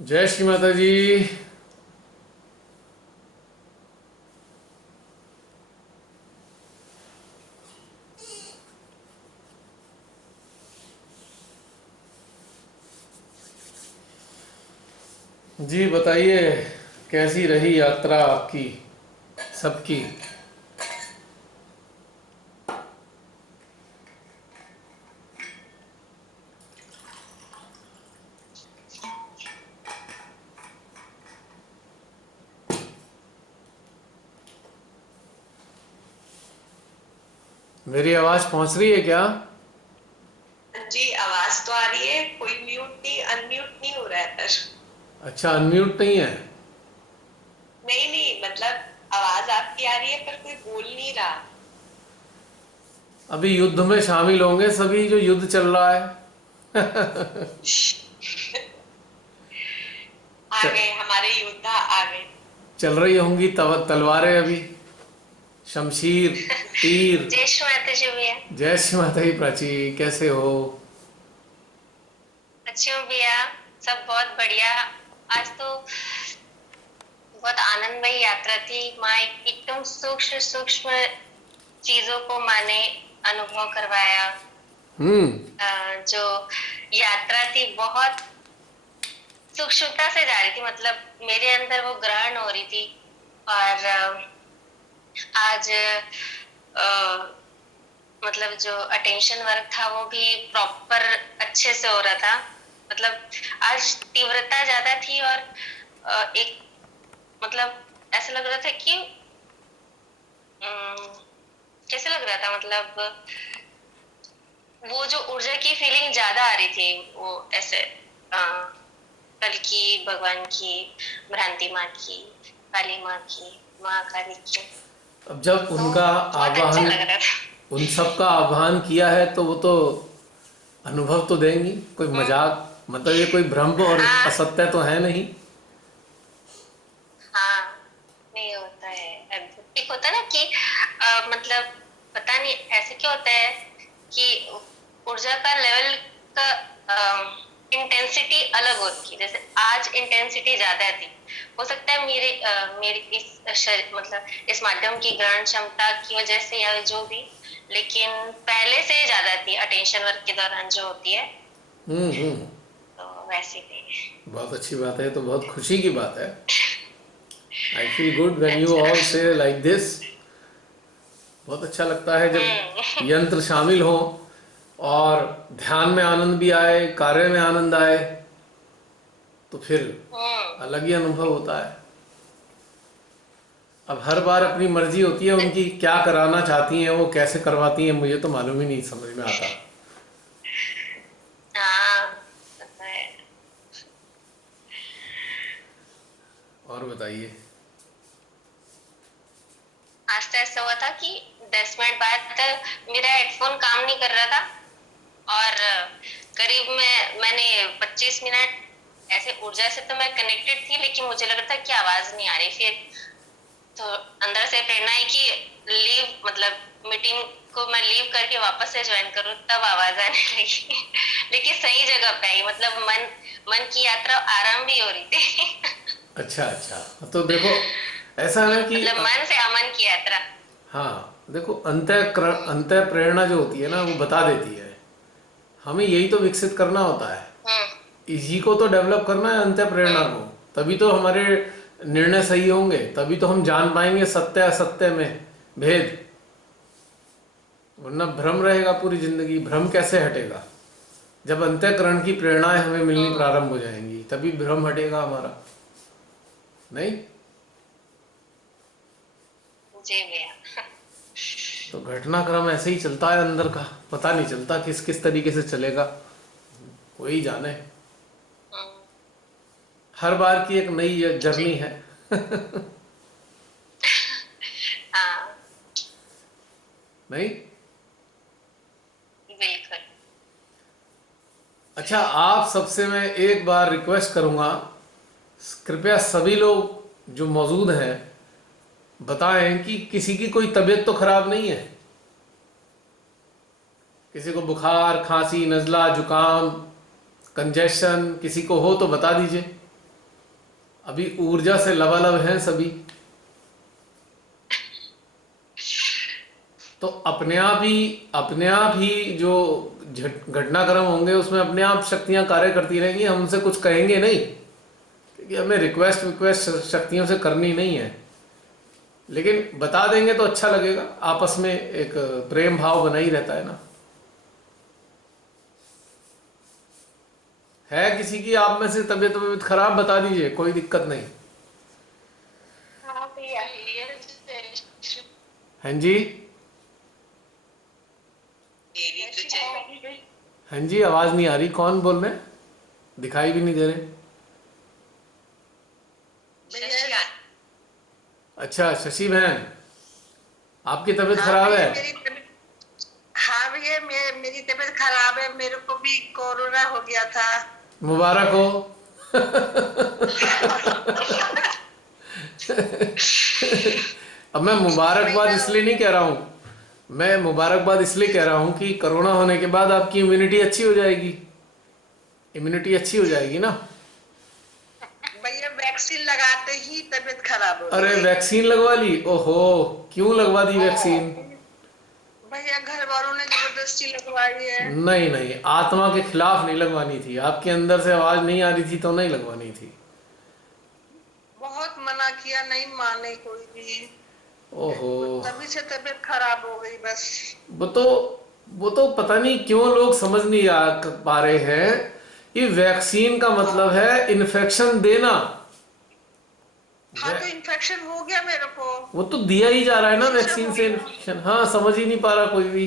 जय श्री माता जी। जी बताइए, कैसी रही यात्रा आपकी सबकी। मेरी आवाज़ पहुंच रही है क्या? जी, आवाज तो आ रही है। कोई म्यूट नहीं, अनम्यूट नहीं हो रहा है पर। अच्छा, अनम्यूट नहीं है। नहीं नहीं, मतलब आवाज आपकी आ रही है पर कोई बोल नहीं रहा। अभी युद्ध में शामिल होंगे सभी, जो युद्ध चल रहा है। आ च, गए हमारे योद्धा आ गए। चल रही होंगी तलवारें अभी, शमशीर, तीर। जय श्री माता जी भैया। जय श्री माता जी प्राची, कैसे हो? अच्छी हूँ भैया। सब बहुत बढ़िया। आज तो बहुत आनंदमयी यात्रा थी। माँ एकदम सूक्ष्म सूक्ष्म चीजों को माँ ने अनुभव करवाया। हम्म। जो यात्रा थी बहुत सूक्ष्मता से जा रही थी, मतलब मेरे अंदर वो ग्रहण हो रही थी। और आज मतलब जो अटेंशन वर्क था वो भी प्रॉपर अच्छे से हो रहा था। मतलब आज तीव्रता ज्यादा थी और एक मतलब ऐसा लग रहा था कि अम, कैसे लग रहा था, मतलब वो जो ऊर्जा की फीलिंग ज्यादा आ रही थी, वो ऐसे कल की, भगवान की, भ्रांति माँ की, काली माँ की, महाकाली की। अब जब तो उनका बहुत अच्छा आह्वान, लग रहा था। उन सब का आह्वान किया है तो वो तो अनुभव तो देंगी। कोई हम्म। मजाक, मतलब ये कोई भ्रम और हाँ असत्य तो है नहीं। हाँ, नहीं होता है अद्भुत। एक होता है ना कि मतलब पता नहीं ऐसे क्यों होता है कि ऊर्जा का लेवल का इंटेंसिटी अलग होती है। जैसे आज इंटेंसिटी ज्यादा थी। हो सकता है मेरी इस मतलब इस माध्यम की ग्रहण क्षमता की वजह से या जो भी, लेकिन पहले से ज्यादा थी अटेंशन वर्क के दौरान जो होती है। हम्म। तो वैसे थी। बहुत अच्छी बात है, तो बहुत खुशी की बात है। I feel good when you अच्छा। ऑल से लाइक दिस। बहुत अच्छा लगता है जब हम्म। यंत्र शामिल हो और ध्यान में आनंद भी आए, कार्य में आनंद आए, तो फिर हम्म। अलग ही अनुभव होता है। अब हर बार हाँ। अपनी मर्जी होती है उनकी, क्या कराना चाहती हैं वो, कैसे करवाती हैं, मुझे तो मालूम ही नहीं, समझ में आता। हाँ, पता है। और बताइए। आज तो ऐसा हुआ था कि 10 मिनट बाद मेरा हेडफोन काम नहीं कर रहा था। और करीब मैंने 25 मिनट ऐसे ऊर्जा से तो मैं कनेक्टेड थी, लेकिन मुझे लग रहा था कि आवाज नहीं आ रही। फिर तो अंदर से प्रेरणा है कि लीव, मतलब मीटिंग को मैं लीव करके वापस से ज्वाइन करूँ, तब आवाज आने लगी। लेकिन सही जगह पे आई, मतलब मन मन की यात्रा आराम भी हो रही थी। अच्छा अच्छा, तो देखो, ऐसा है ना कि मतलब मन से अमन की यात्रा। हाँ देखो, अंत प्रेरणा जो होती है ना, वो बता देती है। हमें यही तो विकसित करना होता है। हम्म। इसी को तो डेवलप करना है, अंत प्रेरणा हम्म। को। तभी तो हमारे निर्णय सही होंगे, तभी तो हम जान पाएंगे सत्य असत्य में भेद। वरना भ्रम रहेगा पूरी जिंदगी। भ्रम कैसे हटेगा? जब अंतःकरण की प्रेरणाएं हमें मिलनी हम्म। प्रारंभ हो जाएंगी, तभी भ्रम हटेगा हमारा। नहीं? जी भैया। तो घटनाक्रम ऐसे ही चलता है अंदर का, पता नहीं चलता किस किस तरीके से चलेगा, कोई जाने। हम्म। हर बार की एक नई जी। जर्नी है। हाँ, नहीं? बिल्कुल। अच्छा, आप सबसे मैं एक बार रिक्वेस्ट करूंगा, कृपया सभी लोग जो मौजूद हैं बताएं कि किसी की कोई तबीयत तो खराब नहीं है। किसी को बुखार, खांसी, नज़ला, जुकाम, कंजेशन किसी को हो तो बता दीजिए। अभी ऊर्जा से लबालब हैं सभी। तो अपने आप ही जो घटनाक्रम होंगे उसमें अपने आप शक्तियां कार्य करती रहेंगी, हम उनसे कुछ कहेंगे नहीं, क्योंकि हमें रिक्वेस्ट शक्तियों से करनी नहीं है। लेकिन बता देंगे तो अच्छा लगेगा, आपस में एक प्रेम भाव बना ही रहता है ना। है किसी की आप में से तबीयत खराब, बता दीजिए, कोई दिक्कत नहीं। हाँ भैया। हाँ जी, मेरी तो चाहिए। हाँ जी, आवाज नहीं आ रही, कौन बोल रहे हैं? दिखाई भी नहीं दे रहे। भैया अच्छा, शशि बहन, आपकी तबीयत हाँ खराब भैया है? हाँ भैया मेरी तबीयत खराब है, मेरे को भी कोरोना हो गया था। मुबारक हो। अब मैं एक मुबारकबाद महीना इसलिए नहीं कह रहा हूँ, मैं मुबारकबाद इसलिए कह रहा हूँ कि कोरोना होने के बाद आपकी इम्यूनिटी अच्छी हो जाएगी, इम्यूनिटी अच्छी हो जाएगी ना। भैया वैक्सीन लगाते ही तबीयत खराब हो अरे गई। वैक्सीन लगवा ली? ओहो, क्यों लगवा दी वैक्सीन? भैया घर वालों ने जबरदस्ती लगवाई है। नहीं नहीं, आत्मा के खिलाफ नहीं लगवानी थी, आपके अंदर से आवाज नहीं आ रही थी तो नहीं लगवानी थी। बहुत मना किया, नहीं माने कोई भी। ओहो, तभी से तबीयत खराब हो गई बस। वो तो वो तो पता नहीं क्यों लोग समझ नहीं पा रहे हैं कि वैक्सीन का मतलब है इन्फेक्शन देना। हाँ तो इन्फेक्शन हो गया मेरे को। वो तो दिया ही जा रहा है ना उसी वैक्सीन हो से गया। इन्फेक्शन। हाँ, समझ ही नहीं पा रहा कोई भी।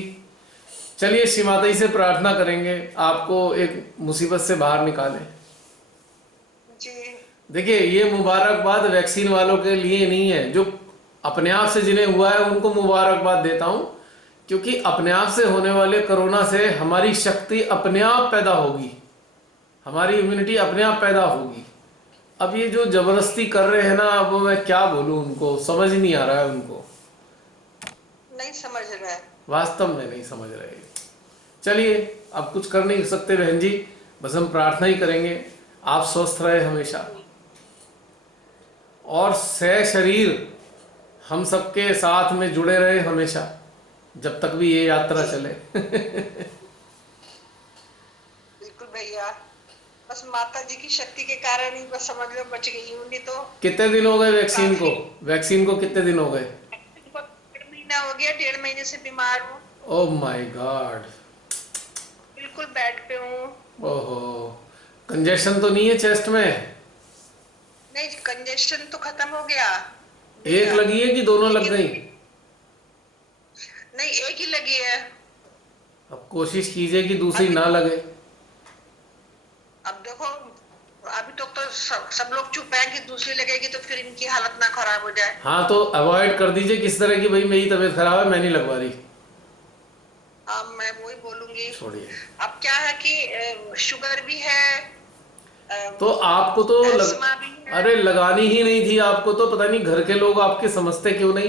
चलिए श्री माता जी से प्रार्थना करेंगे आपको एक मुसीबत से बाहर निकाले। जी देखिए, ये मुबारकबाद वैक्सीन वालों के लिए नहीं है, जो अपने आप से जिन्हें हुआ है उनको मुबारकबाद देता हूं, क्योंकि अपने आप से होने वाले कोरोना से हमारी शक्ति अपने आप पैदा होगी, हमारी इम्यूनिटी अपने आप पैदा होगी। अब ये जो जबरदस्ती कर रहे हैं ना, अब मैं क्या बोलूं, उनको समझ नहीं आ रहा है, उनको नहीं समझ रहा है। वास्तव में नहीं समझ रहे। चलिए, अब कुछ कर नहीं सकते बहन जी, बस हम प्रार्थना ही करेंगे आप स्वस्थ रहे हमेशा, और सह शरीर हम सबके साथ में जुड़े रहे हमेशा, जब तक भी ये यात्रा चले। बिल्कुल भैया, बस माता जी की शक्ति के कारण ही बस समझ लो बच गई हूँ, नहीं तो कितने दिन हो गए वैक्सीन को? काफी। वैक्सीन को कितने दिन हो गए? 1.5 महीना हो गया, 1.5 महीने से बीमार हूँ। Oh my God. बिल्कुल बेड पे हूँ। ओहो, कंजेशन तो नहीं है चेस्ट में? नहीं, कंजेशन तो खत्म हो गया एक भैया। लगी है कि दोनों लग लेकिन गई? नहीं, एक ही लगी है। अब कोशिश कीजिए कि दूसरी अभी ना लगे। अब देखो, अभी तो सब लोग चुप है कि दूसरी लगेगी तो फिर इनकी हालत ना खराब हो जाए। हाँ, तो अवॉइड कर दीजिए किस तरह की, भाई मेरी तबीयत खराब है, मैं नहीं लगवा रही। अब मैं वही बोलूंगी। छोड़िए। अब क्या है कि शुगर भी है, तो आपको तो अस्थमा भी है। अरे लगानी ही नहीं थी आपको, तो पता नहीं घर के लोग आपके समझते क्यों नहीं।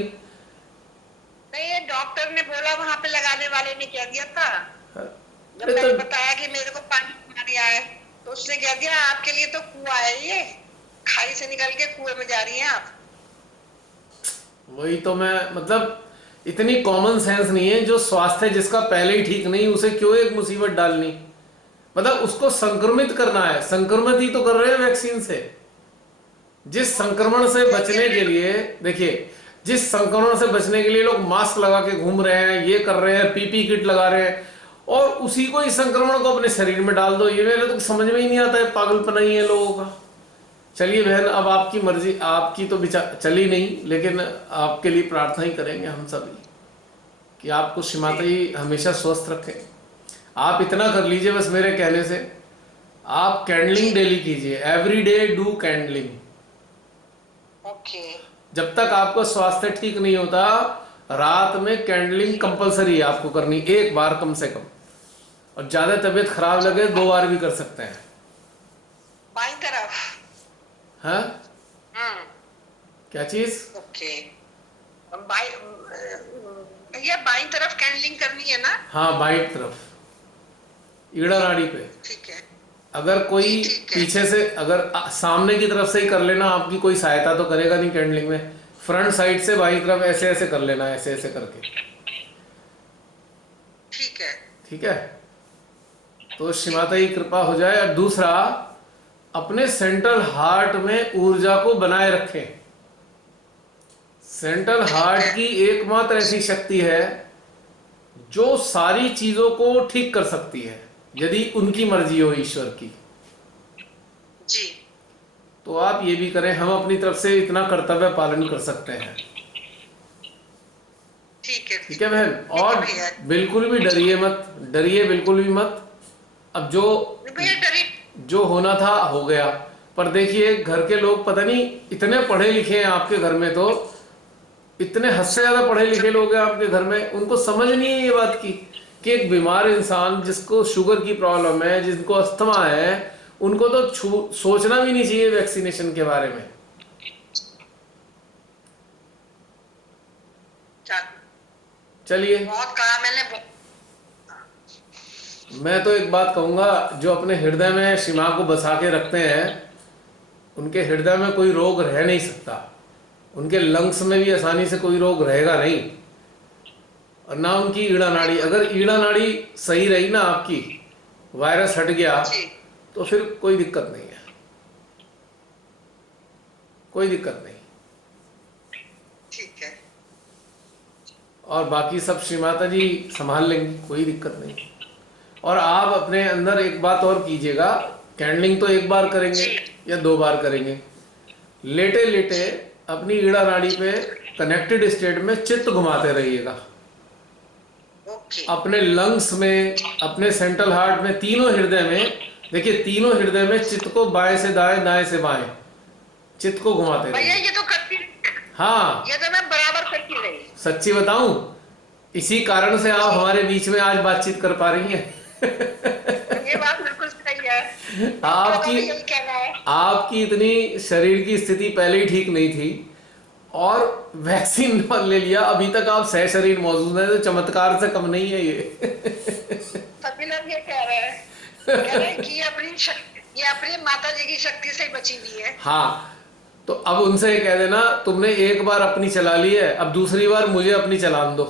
नहीं, ये डॉक्टर ने बोला, वहां पे लगाने वाले ने क्या दिया था, जब अरे मैंने तो बताया कि मेरे को पानी पिला दिया है, तो उसने कह दिया आपके लिए तो कुआं है, ये खाई से निकल के कुएं में जा रही हैं आप। वही तो मैं, मतलब इतनी कॉमन सेंस नहीं है, जो स्वास्थ्य जिसका पहले ही ठीक नहीं, उसे क्यों एक मुसीबत डालनी, मतलब उसको संक्रमित करना है, संक्रमित ही तो कर रहे हैं वैक्सीन से। जिस संक्रमण से बचने के लिए, देखिए, जिस संक्रमण से बचने के लिए लोग मास्क लगा के घूम रहे हैं, ये कर रहे हैं, पीपी किट लगा रहे हैं, और उसी को, इस संक्रमण को अपने शरीर में डाल दो, ये मेरे तो समझ में ही नहीं आता है, पागलपना ही है लोगों का। चलिए बहन, अब आपकी मर्जी, आपकी तो विचार चली नहीं, लेकिन आपके लिए प्रार्थना ही करेंगे हम सभी कि आपको श्री माता जी हमेशा स्वस्थ रखें। आप इतना कर लीजिए बस मेरे कहने से, आप कैंडलिंग डेली कीजिए, एवरी डे डू कैंडलिंग। ओके। जब तक आपका स्वास्थ्य ठीक नहीं होता, रात में कैंडलिंग कंपलसरी है आपको करनी, एक बार कम से कम, और ज्यादा तबीयत खराब लगे 2 बार भी कर सकते हैं। बाईं तरफ? हाँ, क्या चीज? ओके। भैया बाईं तरफ कैंडलिंग करनी है ना? हाँ, बाईं तरफ, ईड़ा नाड़ी पे। ठीक है। अगर कोई ठीक है। पीछे से, अगर सामने की तरफ से ही कर लेना, आपकी कोई सहायता तो करेगा नहीं कैंडलिंग में। फ्रंट साइड से बाई तरफ ऐसे ऐसे कर लेना, ऐसे ऐसे करके। ठीक है। ठीक है, तो श्री ठीक माता है। की कृपा हो जाए। और दूसरा, अपने सेंट्रल हार्ट में ऊर्जा को बनाए रखें। सेंट्रल ठीक हार्ट है। की एकमात्र ऐसी शक्ति है जो सारी चीजों को ठीक कर सकती है, यदि उनकी मर्जी हो, ईश्वर की। जी। तो आप ये भी करें, हम अपनी तरफ से इतना कर्तव्य पालन कर सकते हैं। ठीक है। ठीक है बहन, ठीक है और भैया। बिल्कुल भी डरिए मत, डरिए बिल्कुल भी मत। अब जो भैया डरी। जो होना था हो गया। पर देखिए, घर के लोग पता नहीं इतने पढ़े लिखे हैं आपके घर में, तो इतने हद से ज्यादा पढ़े लिखे लोग हैं आपके घर में, उनको समझ नहीं है ये बात की कि एक बीमार इंसान जिसको शुगर की प्रॉब्लम है, जिनको अस्थमा है, उनको तो सोचना भी नहीं चाहिए वैक्सीनेशन के बारे में। चलिए, बहुत कहा मैंने। मैं तो एक बात कहूंगा, जो अपने हृदय में श्री मां को बसा के रखते हैं, उनके हृदय में कोई रोग रह नहीं सकता। उनके लंग्स में भी आसानी से कोई रोग रहेगा नहीं, और ना उनकी ईड़ा नाड़ी। अगर ईड़ा नाड़ी सही रही ना आपकी, वायरस हट गया, जी। तो फिर कोई दिक्कत नहीं है, कोई दिक्कत नहीं। ठीक है। और बाकी सब श्री माता जी संभाल लेंगी, कोई दिक्कत नहीं। और आप अपने अंदर एक बात और कीजिएगा, कैंडलिंग तो एक बार करेंगे या 2 बार करेंगे, लेटे लेटे अपनी ईड़ा नाड़ी पे कनेक्टेड स्टेट में चित्त घुमाते रहिएगा। ओके। अपने लंग्स में, अपने सेंट्रल हार्ट में, तीनों हृदय में, देखिए तीनों हृदय में चित्त को बाएं से दाएं, दाएं से बाएं चित्त को घुमाते भैया रहिए। ये तो करती रही। हाँ, ये तो मैं बराबर करती रही। सच्ची बताऊं, इसी कारण से आप हमारे बीच में आज बातचीत कर पा रही हैं। ये बात बिल्कुल सही है। आपकी यही कहना है। आपकी इतनी शरीर की स्थिति पहले ही ठीक नहीं थी, और वैक्सीन पर ले लिया, अभी तक आप सह शरीर मौजूद हैं, तो चमत्कार से कम नहीं है ये। सभी लोग ये कह रहे हैं कि ये अपनी माता जी की शक्ति से ही बची हुई है। हाँ, तो अब उनसे ये कह देना, तुमने एक बार अपनी चला ली है, अब दूसरी बार मुझे अपनी चलान दो।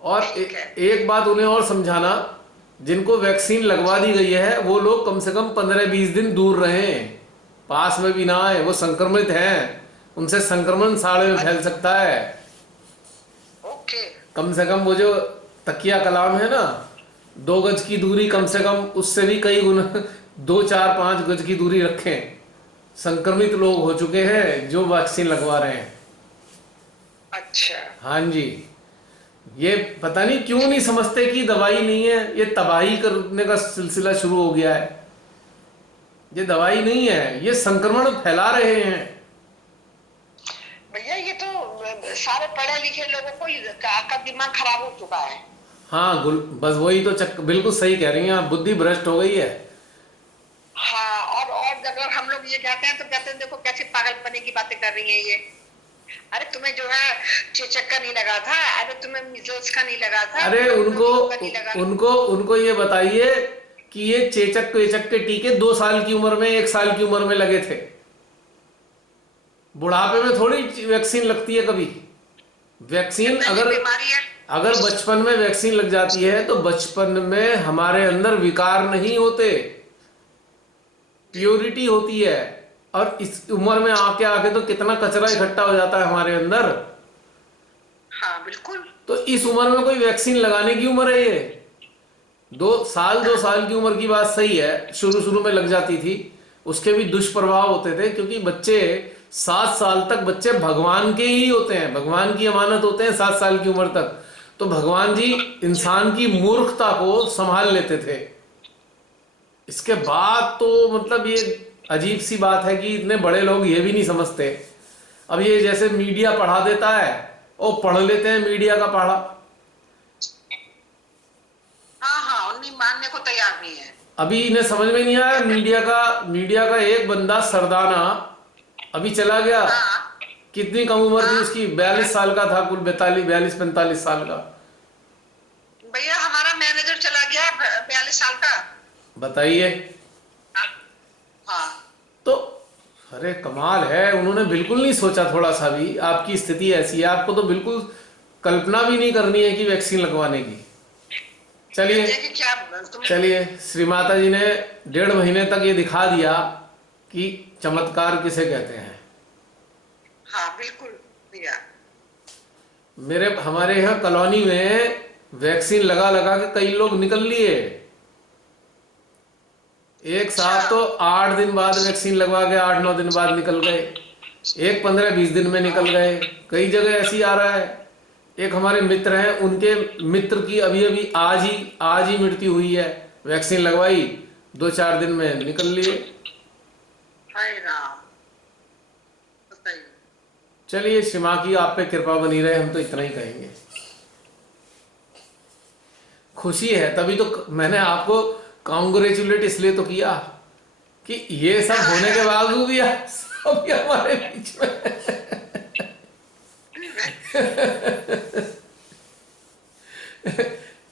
और एक बात उन्हें और समझाना, जिनको वैक्सीन लगवा दी गई है वो लोग कम से कम 15-20 दिन दूर रहें, पास में भी ना आए, वो संक्रमित हैं, उनसे संक्रमण साड़े में फैल सकता है। ओके। कम से कम वो जो तकिया कलाम है ना, 2 गज की दूरी, कम से कम उससे भी कई गुना 2, 4, 5 गज की दूरी रखें। संक्रमित लोग हो चुके हैं जो वैक्सीन लगवा रहे हैं। अच्छा। हाँ जी, ये पता नहीं क्यों नहीं समझते कि दवाई नहीं है, ये तबाही करने का सिलसिला शुरू हो गया है। ये दवाई नहीं है, ये संक्रमण फैला रहे हैं। भैया ये तो सारे पढ़े लिखे लोगों का दिमाग खराब हो चुका है। हाँ, बस वही तो बिल्कुल सही कह रही हैं आप, बुद्धि भ्रष्ट हो गई है। हाँ, और अगर हम लोग ये कहते हैं तो कहते हैं देखो कैसे पागलपने की बातें कर रही है ये। अरे तुम्हें जो है चेचक का नहीं लगा था, अरे तुम्हें मिजल्स का नहीं लगा था, अरे उनको ये बताइए कि ये चेचक के टीके 2 साल की उम्र में, 1 साल की उम्र में लगे थे। बुढ़ापे में थोड़ी वैक्सीन लगती है कभी। वैक्सीन अगर बचपन में वैक्सीन लग जाती है तो बचपन में हमारे अंदर विकार नहीं होते, प्योरिटी होती है। और इस उम्र में आके तो कितना कचरा इकट्ठा हो जाता है हमारे अंदर। हाँ बिल्कुल। तो इस उम्र में कोई वैक्सीन लगाने की उम्र है ये? 2 साल की उम्र की बात सही है, शुरू में लग जाती थी, उसके भी दुष्प्रभाव होते थे, क्योंकि बच्चे 7 साल तक बच्चे भगवान के ही होते हैं, भगवान की अमानत होते हैं 7 साल की उम्र तक। तो भगवान जी इंसान की मूर्खता को संभाल लेते थे। इसके बाद तो मतलब ये अजीब सी बात है कि इतने बड़े लोग ये भी नहीं समझते। अब ये जैसे मीडिया पढ़ा देता है, वो पढ़ लेते हैं मीडिया का पढ़ा। हाँ, उन्हें मानने को तैयार नहीं है। अभी इन्हें समझ में नहीं आया, मीडिया का एक बंदा सरदाना अभी चला गया। हाँ। कितनी कम उम्र थी उसकी, 42 साल का था, कुल 42-45 साल का। भैया हमारा मैनेजर चला गया, 42 साल का। बताइए। हाँ तो अरे कमाल है, उन्होंने बिल्कुल नहीं सोचा थोड़ा सा भी। आपकी स्थिति ऐसी है, आपको तो बिल्कुल कल्पना भी नहीं करनी है कि वैक्सीन लगवाने की। चलिए देखिए क्या तुम। चलिए, श्री माता जी ने 1.5 महीने तक ये दिखा दिया कि चमत्कार किसे कहते हैं। हाँ बिल्कुल भैया। हमारे यहाँ कॉलोनी में वैक्सीन लगा लगा के कई लोग निकल लिए। एक साथ तो 8 दिन बाद वैक्सीन लगवा के 8-9 दिन बाद निकल गए, एक 15-20 दिन में निकल गए। कई जगह ऐसी आ रहा है। एक हमारे मित्र हैं, उनके मित्र की अभी अभी आज ही मृत्यु हुई है। वैक्सीन लगवाई, 2-4 दिन में निकल लिए। हाय राम, बताइए। चलिए, शिमा की आप पे कृपा बनी रहे, हम तो इतना ही कहेंगे। खुशी है, तभी तो मैंने आपको कॉन्ग्रेचुलेट इसलिए तो किया कि ये सब होने के बावजूद भी सब हमारे बीच में।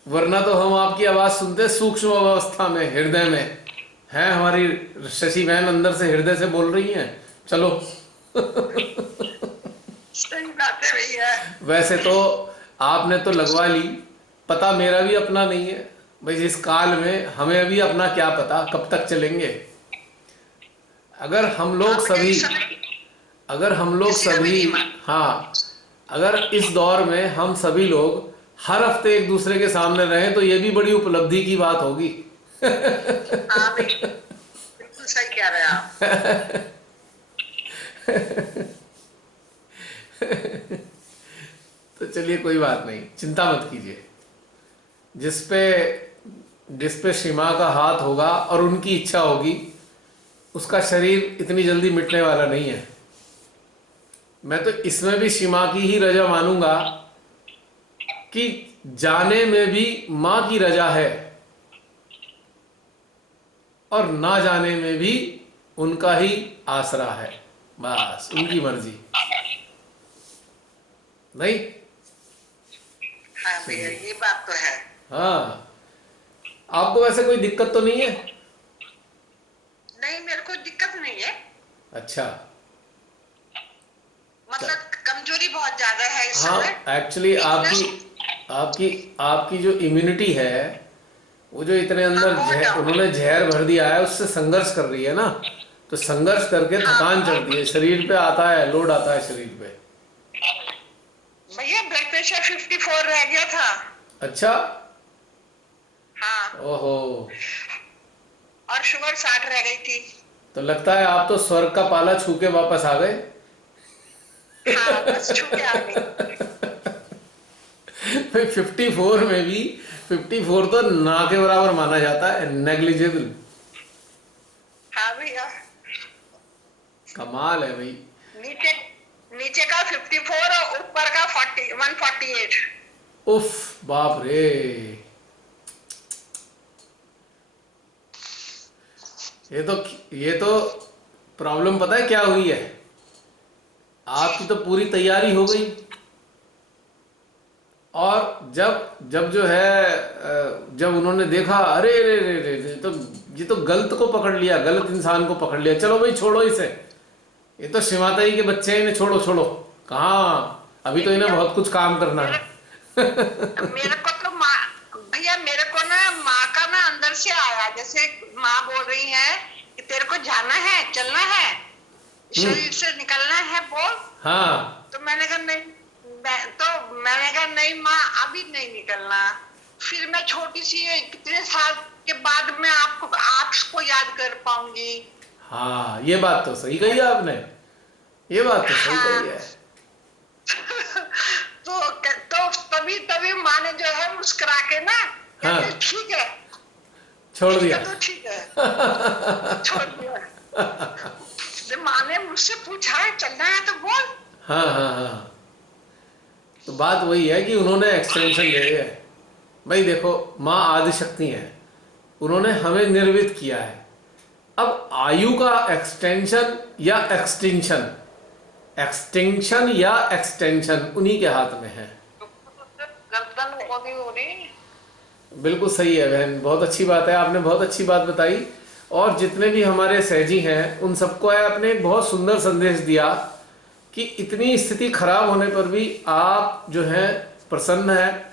वरना तो हम आपकी आवाज सुनते सूक्ष्म अवस्था में, हृदय में है। हमारी शशि बहन अंदर से, हृदय से बोल रही हैं, चलो। सही बात है भैया। वैसे तो आपने तो लगवा ली, पता मेरा भी अपना नहीं है भाई। इस काल में हमें अभी अपना क्या पता कब तक चलेंगे। अगर हम लोग सभी हाँ, अगर इस दौर में हम सभी लोग हर हफ्ते एक दूसरे के सामने रहें तो ये भी बड़ी उपलब्धि की बात होगी। हाँ बिल्कुल सही कह रहे हैं आप। तो चलिए, कोई बात नहीं, चिंता मत कीजिए। जिस पे सीमा का हाथ होगा और उनकी इच्छा होगी, उसका शरीर इतनी जल्दी मिटने वाला नहीं है। मैं तो इसमें भी सीमा की ही रजा मानूंगा कि जाने में भी मां की रजा है और ना जाने में भी उनका ही आसरा है। बस उनकी मर्जी, नहीं? हाँ भैया, ये बात तो है। हाँ, आपको वैसे कोई दिक्कत तो नहीं है? नहीं, मेरे को दिक्कत नहीं है। अच्छा, मतलब कमजोरी बहुत ज्यादा है इस हाँ, समय। एक्चुअली आपकी जो इम्यूनिटी है, वो जो इतने अंदर उन्होंने जहर भर दिया है, उससे संघर्ष कर रही है ना। तो संघर्ष करके थकान चढ़ती है, शरीर पे आता है, लोड आता है शरीर पे। भैया ब्लड प्रेशर 54 रह गया था। अच्छा, हाँ, ओहो, और शुगर 60 रह गई थी। तो लगता है आप तो स्वर्ग का पाला छू के वापस आ गए। हाँ, बस छू के आ गई। 54 में भी 54 तो ना के बराबर माना जाता है, नेग्लिजिबल। हाँ भैया, कमाल है भाई। नीचे का 54 और ऊपर का 148। उफ, बाप रे। ये तो प्रॉब्लम पता है क्या हुई है? आपकी तो पूरी तैयारी हो गई, और जब जो है, जब उन्होंने देखा, अरे रे रे रे रे, तो ये तो गलत को पकड़ लिया, गलत इंसान को पकड़ लिया। चलो भाई, छोड़ो इसे, ये तो शिवाता जी के बच्चे हैं, इन्हें छोड़ो छोड़ो। कहाँ, अभी तो इन्हें बहुत कुछ काम करना है। मेरे को तो भैया, मेरे को ना माँ का ना अंदर से आया, जैसे माँ बोल रही है कि तेरे को जाना है, चलना है, शरीर से निकलना है, बोल। हाँ, तो मैंने कहा नहीं, नहीं माँ, अभी नहीं निकलना। फिर मैं छोटी सी, कितने साल के बाद मैं आपको याद कर पाऊंगी। हाँ, ये बात तो सही कही आपने, ये बात तो सही कही है। तो तभी माँ ने जो है मुस्कुरा के ना, हाँ, ठीक है, छोड़ दिया। तो ठीक है, छोड़ दिया। जब माँ ने मुझसे पूछा है चलना है तो बोल। हाँ हाँ हाँ, तो बात वही है कि उन्होंने एक्सटेंशन ले लिया है। भाई देखो, माँ आदिशक्ति है, उन्होंने हमें निर्मित किया है। अब आयु का एक्सटेंशन या एक्सटेंशन या एक्सटेंशन उन्हीं के हाथ में है। गर्दन होगी हो रही। बिल्कुल सही है बहन, बहुत अच्छी बात है, आपने बहुत अच्छी बात बताई। और जितने भी हमारे सहजी हैं उन सबको आपने एक बहुत सुंदर संदेश दिया कि इतनी स्थिति खराब होने पर भी आप जो हैं प्रसन्न हैं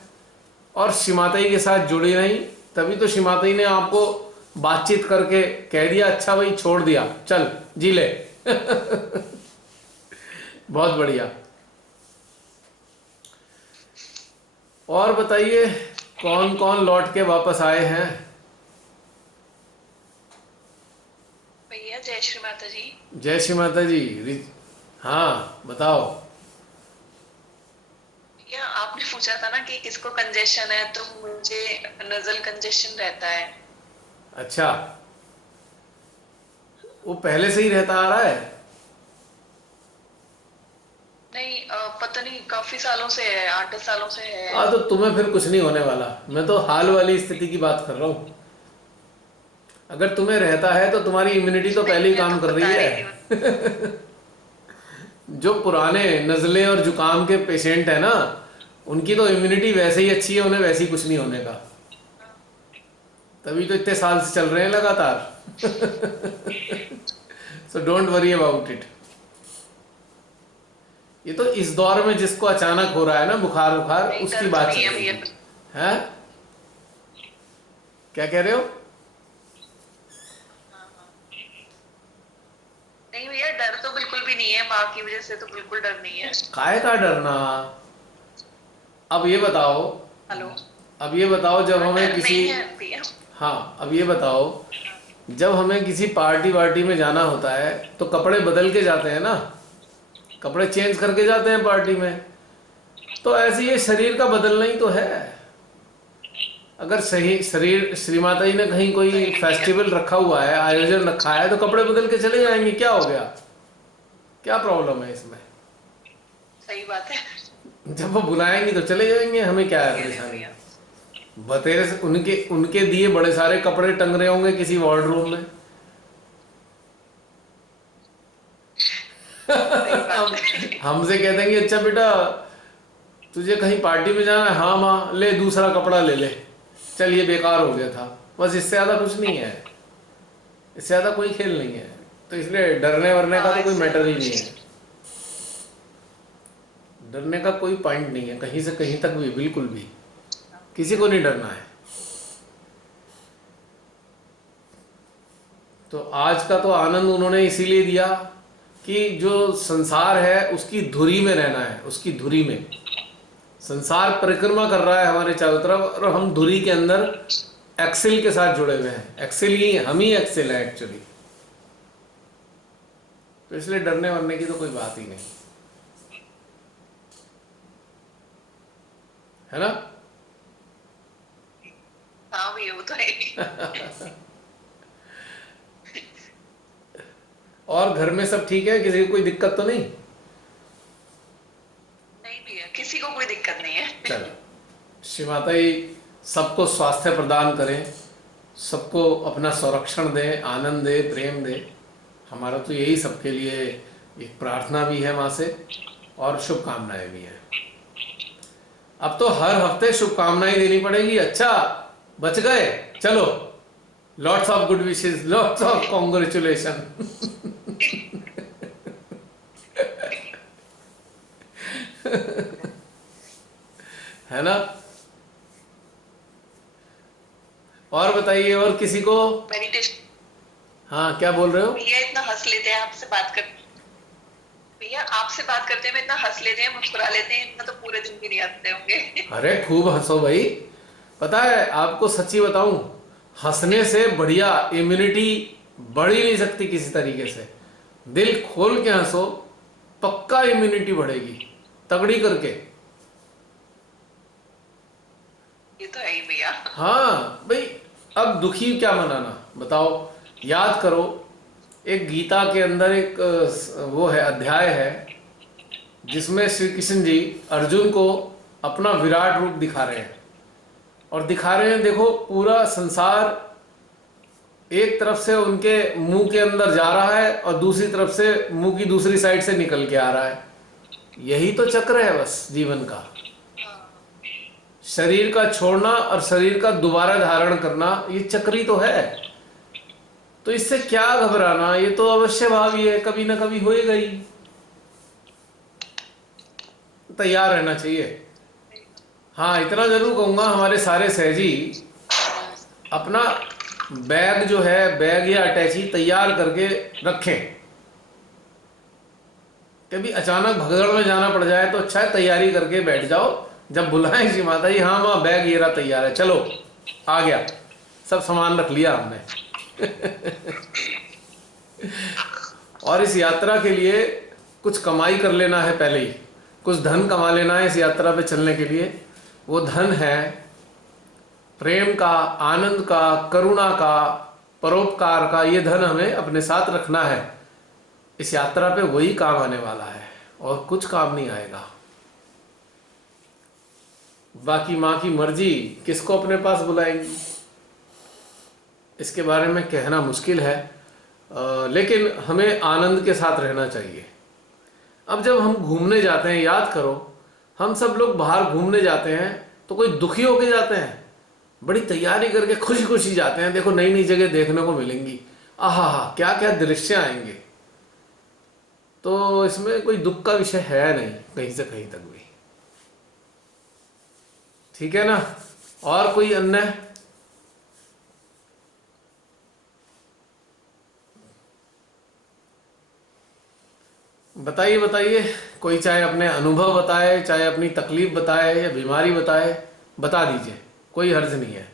और श्रीमाताई के साथ जुड़ी रही। तभी तो श्रीमाताई ने आपको बातचीत करके कह दिया अच्छा भाई छोड़ दिया, चल जी ले। बहुत बढ़िया। और बताइए कौन कौन लौट के वापस आए हैं? भैया जय श्री माता जी। जय श्री माता जी। हाँ बताओ। भैया आपने पूछा था ना कि किसको कंजेशन है, तो मुझे नजल कंजेशन रहता है। अच्छा, वो पहले से ही रहता आ रहा है? नहीं पता नहीं, काफी सालों से है, 8-10 सालों से है। हाँ तो तुम्हें फिर कुछ नहीं होने वाला, मैं तो हाल वाली स्थिति की बात कर रहा हूँ। अगर तुम्हें रहता है तो तुम्हारी इम्यूनिटी तो पहले ही काम कर रही है। जो पुराने नज़ले और जुकाम के पेशेंट है ना, उनकी तो इम्यूनिटी वैसे ही अच्छी है, उन्हें वैसे ही कुछ नहीं होने का, तभी तो इतने साल से चल रहे हैं लगातार। So don't worry about it. ये तो इस दौर में जिसको अचानक हो रहा है ना बुखार बुखार, उसकी बात चल रही है। क्या कह रहे हो? नहीं भैया डर तो बिल्कुल भी नहीं है, माँ की वजह से तो बिल्कुल डर नहीं है। काहे का डरना? अब ये बताओ, हेलो, अब ये बताओ जब हमें डर किसी, नहीं है भैया। हाँ अब ये बताओ जब हमें किसी पार्टी वार्टी में जाना होता है तो कपड़े बदल के जाते हैं ना, कपड़े चेंज करके जाते हैं पार्टी में। तो ऐसे ये शरीर का बदलना ही तो है। अगर सही शरीर श्रीमाता जी ने कहीं कोई फेस्टिवल रखा हुआ है, आयोजन रखा है, तो कपड़े बदल के चले जाएंगे, क्या हो गया? क्या प्रॉब्लम है इसमें? सही बात है। जब वो बुलाएंगे तो चले जाएंगे, हमें क्या है परेशानी? बतेरे से उनके उनके दिए बड़े सारे कपड़े टंग रहे होंगे किसी वार्डरूम में। हमसे कह देंगे अच्छा बेटा तुझे कहीं पार्टी में जाना है, हाँ माँ ले दूसरा कपड़ा ले ले, चल ये बेकार हो गया था, बस इससे ज़्यादा कुछ नहीं है, इससे ज़्यादा कोई खेल नहीं है। तो इसलिए डरने वरने का तो कोई मैटर ही नहीं है, डरने का कोई पॉइंट नहीं है कहीं से कहीं तक भी, बिल्कुल भी किसी को नहीं डरना है। तो आज का तो आनंद उन्होंने इसीलिए दिया कि जो संसार है उसकी धुरी में रहना है, उसकी धुरी में। संसार परिक्रमा कर रहा है हमारे चारों तरफ और हम धुरी के अंदर एक्सेल के साथ जुड़े हुए हैं। एक्सेल ही, हम ही एक्सेल है एक्चुअली। तो इसलिए डरने वरने की तो कोई बात ही नहीं है ना। हाँ भैया वो तो है। और घर में सब ठीक है, किसी को कोई दिक्कत तो नहीं? नहीं भैया किसी को कोई दिक्कत नहीं है। चलो, श्री माता जी सबको स्वास्थ्य प्रदान करें, सबको अपना संरक्षण दें, आनंद दे, प्रेम दे। हमारा तो यही सबके लिए एक प्रार्थना भी है माँ से और शुभकामनाएं भी हैं। अब तो हर हफ्ते शुभकामनाएं देनी पड़ेगी। अच्छा बच गए, चलो lots of good wishes, lots of congratulation. है ना। और बताइए, और किसी को? मेडिटेशन। हाँ क्या बोल रहे हो? भैया इतना हंस लेते हैं आपसे बात कर, भैया आपसे बात करते में इतना हंस लेते हैं, मुस्कुरा लेते हैं, इतना तो पूरे दिन भी नहीं हंसते होंगे। अरे खूब हंसो भाई। पता है आपको सच्ची बताऊं, हंसने से बढ़िया इम्यूनिटी बढ़ ही नहीं सकती किसी तरीके से। दिल खोल के हंसो, पक्का इम्यूनिटी बढ़ेगी तगड़ी करके। ये तो है ही भैया। हाँ भाई, अब दुखी क्या मनाना बताओ। याद करो, एक गीता के अंदर एक वो है, अध्याय है जिसमें श्री कृष्ण जी अर्जुन को अपना विराट रूप दिखा रहे हैं और दिखा रहे हैं, देखो पूरा संसार एक तरफ से उनके मुंह के अंदर जा रहा है और दूसरी तरफ से मुंह की दूसरी साइड से निकल के आ रहा है। यही तो चक्र है बस जीवन का। शरीर का छोड़ना और शरीर का दोबारा धारण करना, ये चक्री तो है। तो इससे क्या घबराना, ये तो अवश्य भावी है, कभी ना कभी होएगा ही। तैयार रहना चाहिए। हाँ, इतना जरूर कहूंगा, हमारे सारे सहजी अपना बैग जो है, बैग या अटैची तैयार करके रखें। कभी अचानक भगदड़ में जाना पड़ जाए तो अच्छा है तैयारी करके बैठ जाओ, जब बुलाएं जी माता जी, हाँ वहाँ बैग ये रहा तैयार है, चलो आ गया, सब सामान रख लिया हमने। और इस यात्रा के लिए कुछ कमाई कर लेना है पहले ही, कुछ धन कमा लेना है इस यात्रा पे चलने के लिए। वो धन है प्रेम का, आनंद का, करुणा का, परोपकार का। ये धन हमें अपने साथ रखना है इस यात्रा पे, वही काम आने वाला है और कुछ काम नहीं आएगा। बाकी माँ की मर्जी किसको अपने पास बुलाएंगी, इसके बारे में कहना मुश्किल है, लेकिन हमें आनंद के साथ रहना चाहिए। अब जब हम घूमने जाते हैं, याद करो, हम सब लोग बाहर घूमने जाते हैं तो कोई दुखी होके जाते हैं, बड़ी तैयारी करके खुशी खुशी जाते हैं, देखो नई नई जगह देखने को मिलेंगी, आहा हा क्या क्या दृश्य आएंगे। तो इसमें कोई दुख का विषय है नहीं कहीं से कहीं तक भी, ठीक है ना। और कोई अन्य? बताइए बताइए, कोई चाहे अपने अनुभव बताए, चाहे अपनी तकलीफ बताए या बीमारी बताए, बता दीजिए, कोई हर्ज नहीं है।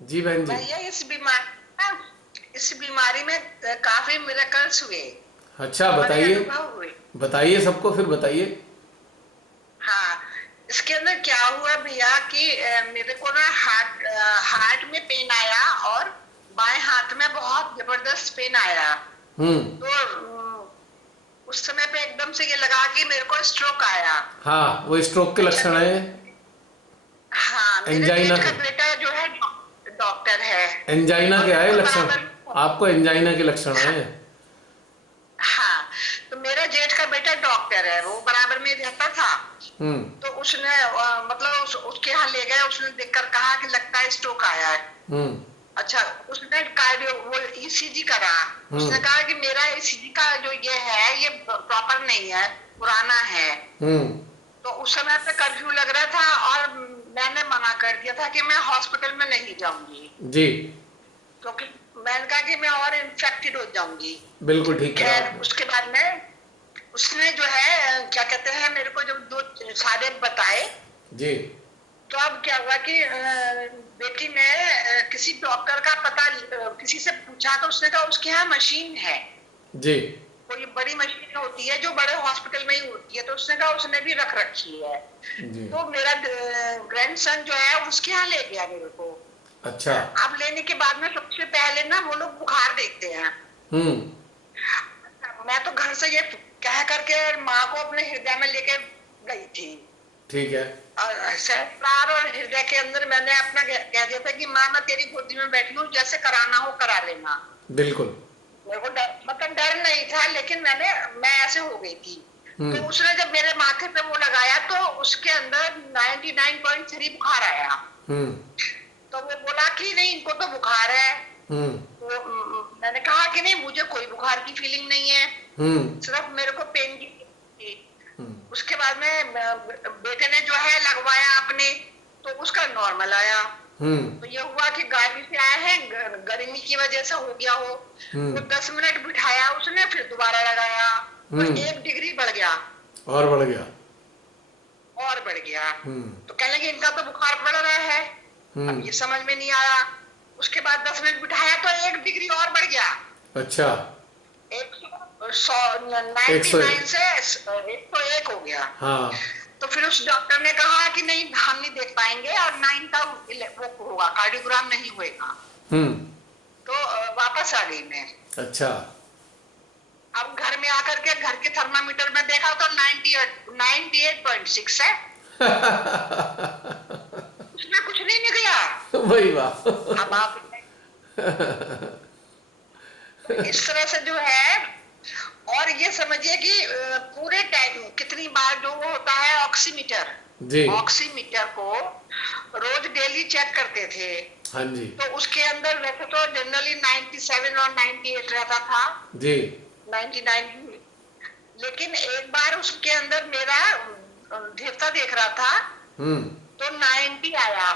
जी बहन जी। भैया इस बीमारी में काफी मिरेकल्स हुए। अच्छा बड़े बताइए, अनुभव हुए। बताइए सबको, फिर बताइए। हाँ, इसके अंदर क्या हुआ भैया कि मेरे को ना हार्ट में पेन आया और बाएं हाथ में बहुत जबरदस्त पेन आया। तो उस समय पे एकदम से ये लगा कि मेरे को स्ट्रोक आया। हाँ, वो स्ट्रोक के लक्षण है। हाँ, मेरे एंजाइना जेठ का के, बेटा जो है डॉक्टर है। एंजाइना के आए लक्षण, बराबर- आपको एंजाइना के लक्षण आए। हाँ, तो मेरा जेठ का बेटा डॉक्टर है, वो बराबर में रहता था। तो उसने मतलब उसके यहाँ ले गए, उसने देखकर कहा कि लगता है स्ट्रोक आया है। अच्छा, उसने कार्डियो वो ईसीजी करा। उसने कहा कि मेरा ईसीजी का जो ये है ये प्रॉपर नहीं है, पुराना है। तो उस समय पे कर्फ्यू लग रहा था और मैंने मना कर दिया था कि मैं हॉस्पिटल में नहीं जाऊंगी जी, क्योंकि मैंने कहा कि मैं और इन्फेक्टेड हो जाऊंगी। बिल्कुल ठीक है। उसके बाद में उसने जो है क्या कहते हैं, मेरे को जब 2 सारे बताए जी, तो अब क्या हुआ कि बेटी ने किसी डॉक्टर का पता किसी से पूछा, तो उसने कहा उसके यहाँ मशीन है जी, कोई बड़ी मशीन होती है जो बड़े हॉस्पिटल में ही होती है। तो उसने कहा उसने भी रख रखी है जी। तो मेरा ग्रैंडसन जो है उसके यहाँ ले गया मेरे को। अच्छा, अब लेने के बाद में सबसे पहले ना वो लोग बुखार देखते हैं। मैं तो घर से ये कह करके माँ को अपने हृदय में लेके गई थी। ठीक है। सहस्त्रार और हृदय के अंदर मैंने अपना कह दिया था कि माँ मैं तेरी गोदी में बैठी हूँ, जैसे कराना हो करा लेना। बिल्कुल। मेरे को मतलब डर नहीं था, लेकिन मैं ऐसे हो गई थी। तो उसने जब मेरे माथे पे वो लगाया तो उसके अंदर 99.3 बुखार आया। तो वो बोला कि नहीं इनको तो बुखार है। तो मैंने कहा कि नहीं मुझे कोई बुखार की फीलिंग नहीं है, सिर्फ मेरे को पेन की। उसके बाद में बेटे ने जो है लगवाया अपने, तो उसका नॉर्मल आया। तो ये हुआ कि गाड़ी से आए हैं, गर्मी की वजह से हो गया हो। वो 10 मिनट बिठाया उसने, फिर दोबारा लगाया, तो 1 डिग्री बढ़ गया और बढ़ गया और बढ़ गया। तो कहने लगे इनका तो बुखार बढ़ रहा है। अब ये समझ में नहीं आया। उसके बाद 10 मिनट बिठाया तो 1 डिग्री और बढ़ गया। अच्छा, 199 से 101 हो गया। हाँ। तो फिर उस डॉक्टर ने कहा कि नहीं हम नहीं देख पाएंगे और 9 का वो होगा, कार्डियोग्राम नहीं होगा। तो वापस आ गई मैं। अच्छा, अब घर में आकर के घर के थर्मामीटर में देखा तो 98.6 है। उसमें कुछ नहीं निकला। वही बात। अब आप इस तरह से जो है और ये समझिए कि पूरे टाइम कितनी बार जो वो होता है ऑक्सीमीटर, जी। ऑक्सीमीटर को रोज डेली चेक करते थे। हाँ जी। तो उसके अंदर वैसे तो जनरली 97 और 98 रहता था, जी। 99, लेकिन एक बार उसके अंदर मेरा देवता देख रहा था तो 90 आया।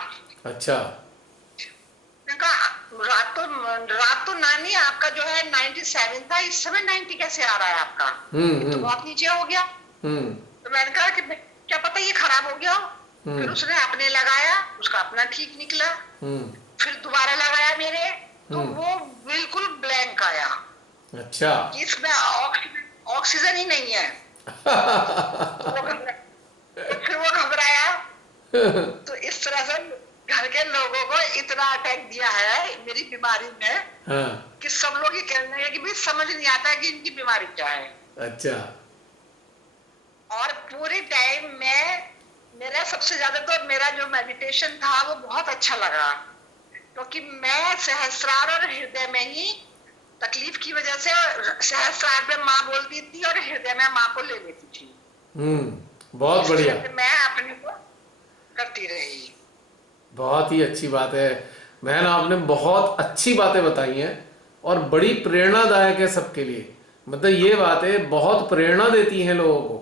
अच्छा। रात तो नानी आपका जो है 97 था, इस समय 90 कैसे आ रहा है आपका? ये तो बहुत नीचे हो गया। तो मैंने कहा कि क्या पता ये खराब हो गया हो। फिर उसने अपने लगाया, उसका अपना ठीक निकला। फिर दोबारा लगाया मेरे, तो वो बिल्कुल ब्लैंक आया। अच्छा। इसमें ऑक्सीजन ही नहीं है। फिर वो घबराया। तो इस तरह से घर के लोगों को इतना अटैक दिया है मेरी बीमारी में। हाँ। कि सब लोग ये कहने लगे कि भाई समझ नहीं आता कि इनकी बीमारी क्या है। अच्छा। और पूरे टाइम में मेरा सबसे ज्यादा तो मेरा जो मेडिटेशन था वो बहुत अच्छा लगा, क्योंकि मैं सहस्रार और हृदय में ही तकलीफ की वजह से सहस्रार में माँ बोलती थी और हृदय में माँ को ले लेती थी। बहुत बढ़िया। मैं अपने को करती रही। बहुत ही अच्छी बात है बहन, आपने बहुत अच्छी बातें बताई हैं और बड़ी प्रेरणादायक है सबके लिए। मतलब ये बातें बहुत प्रेरणा देती हैं लोगों को।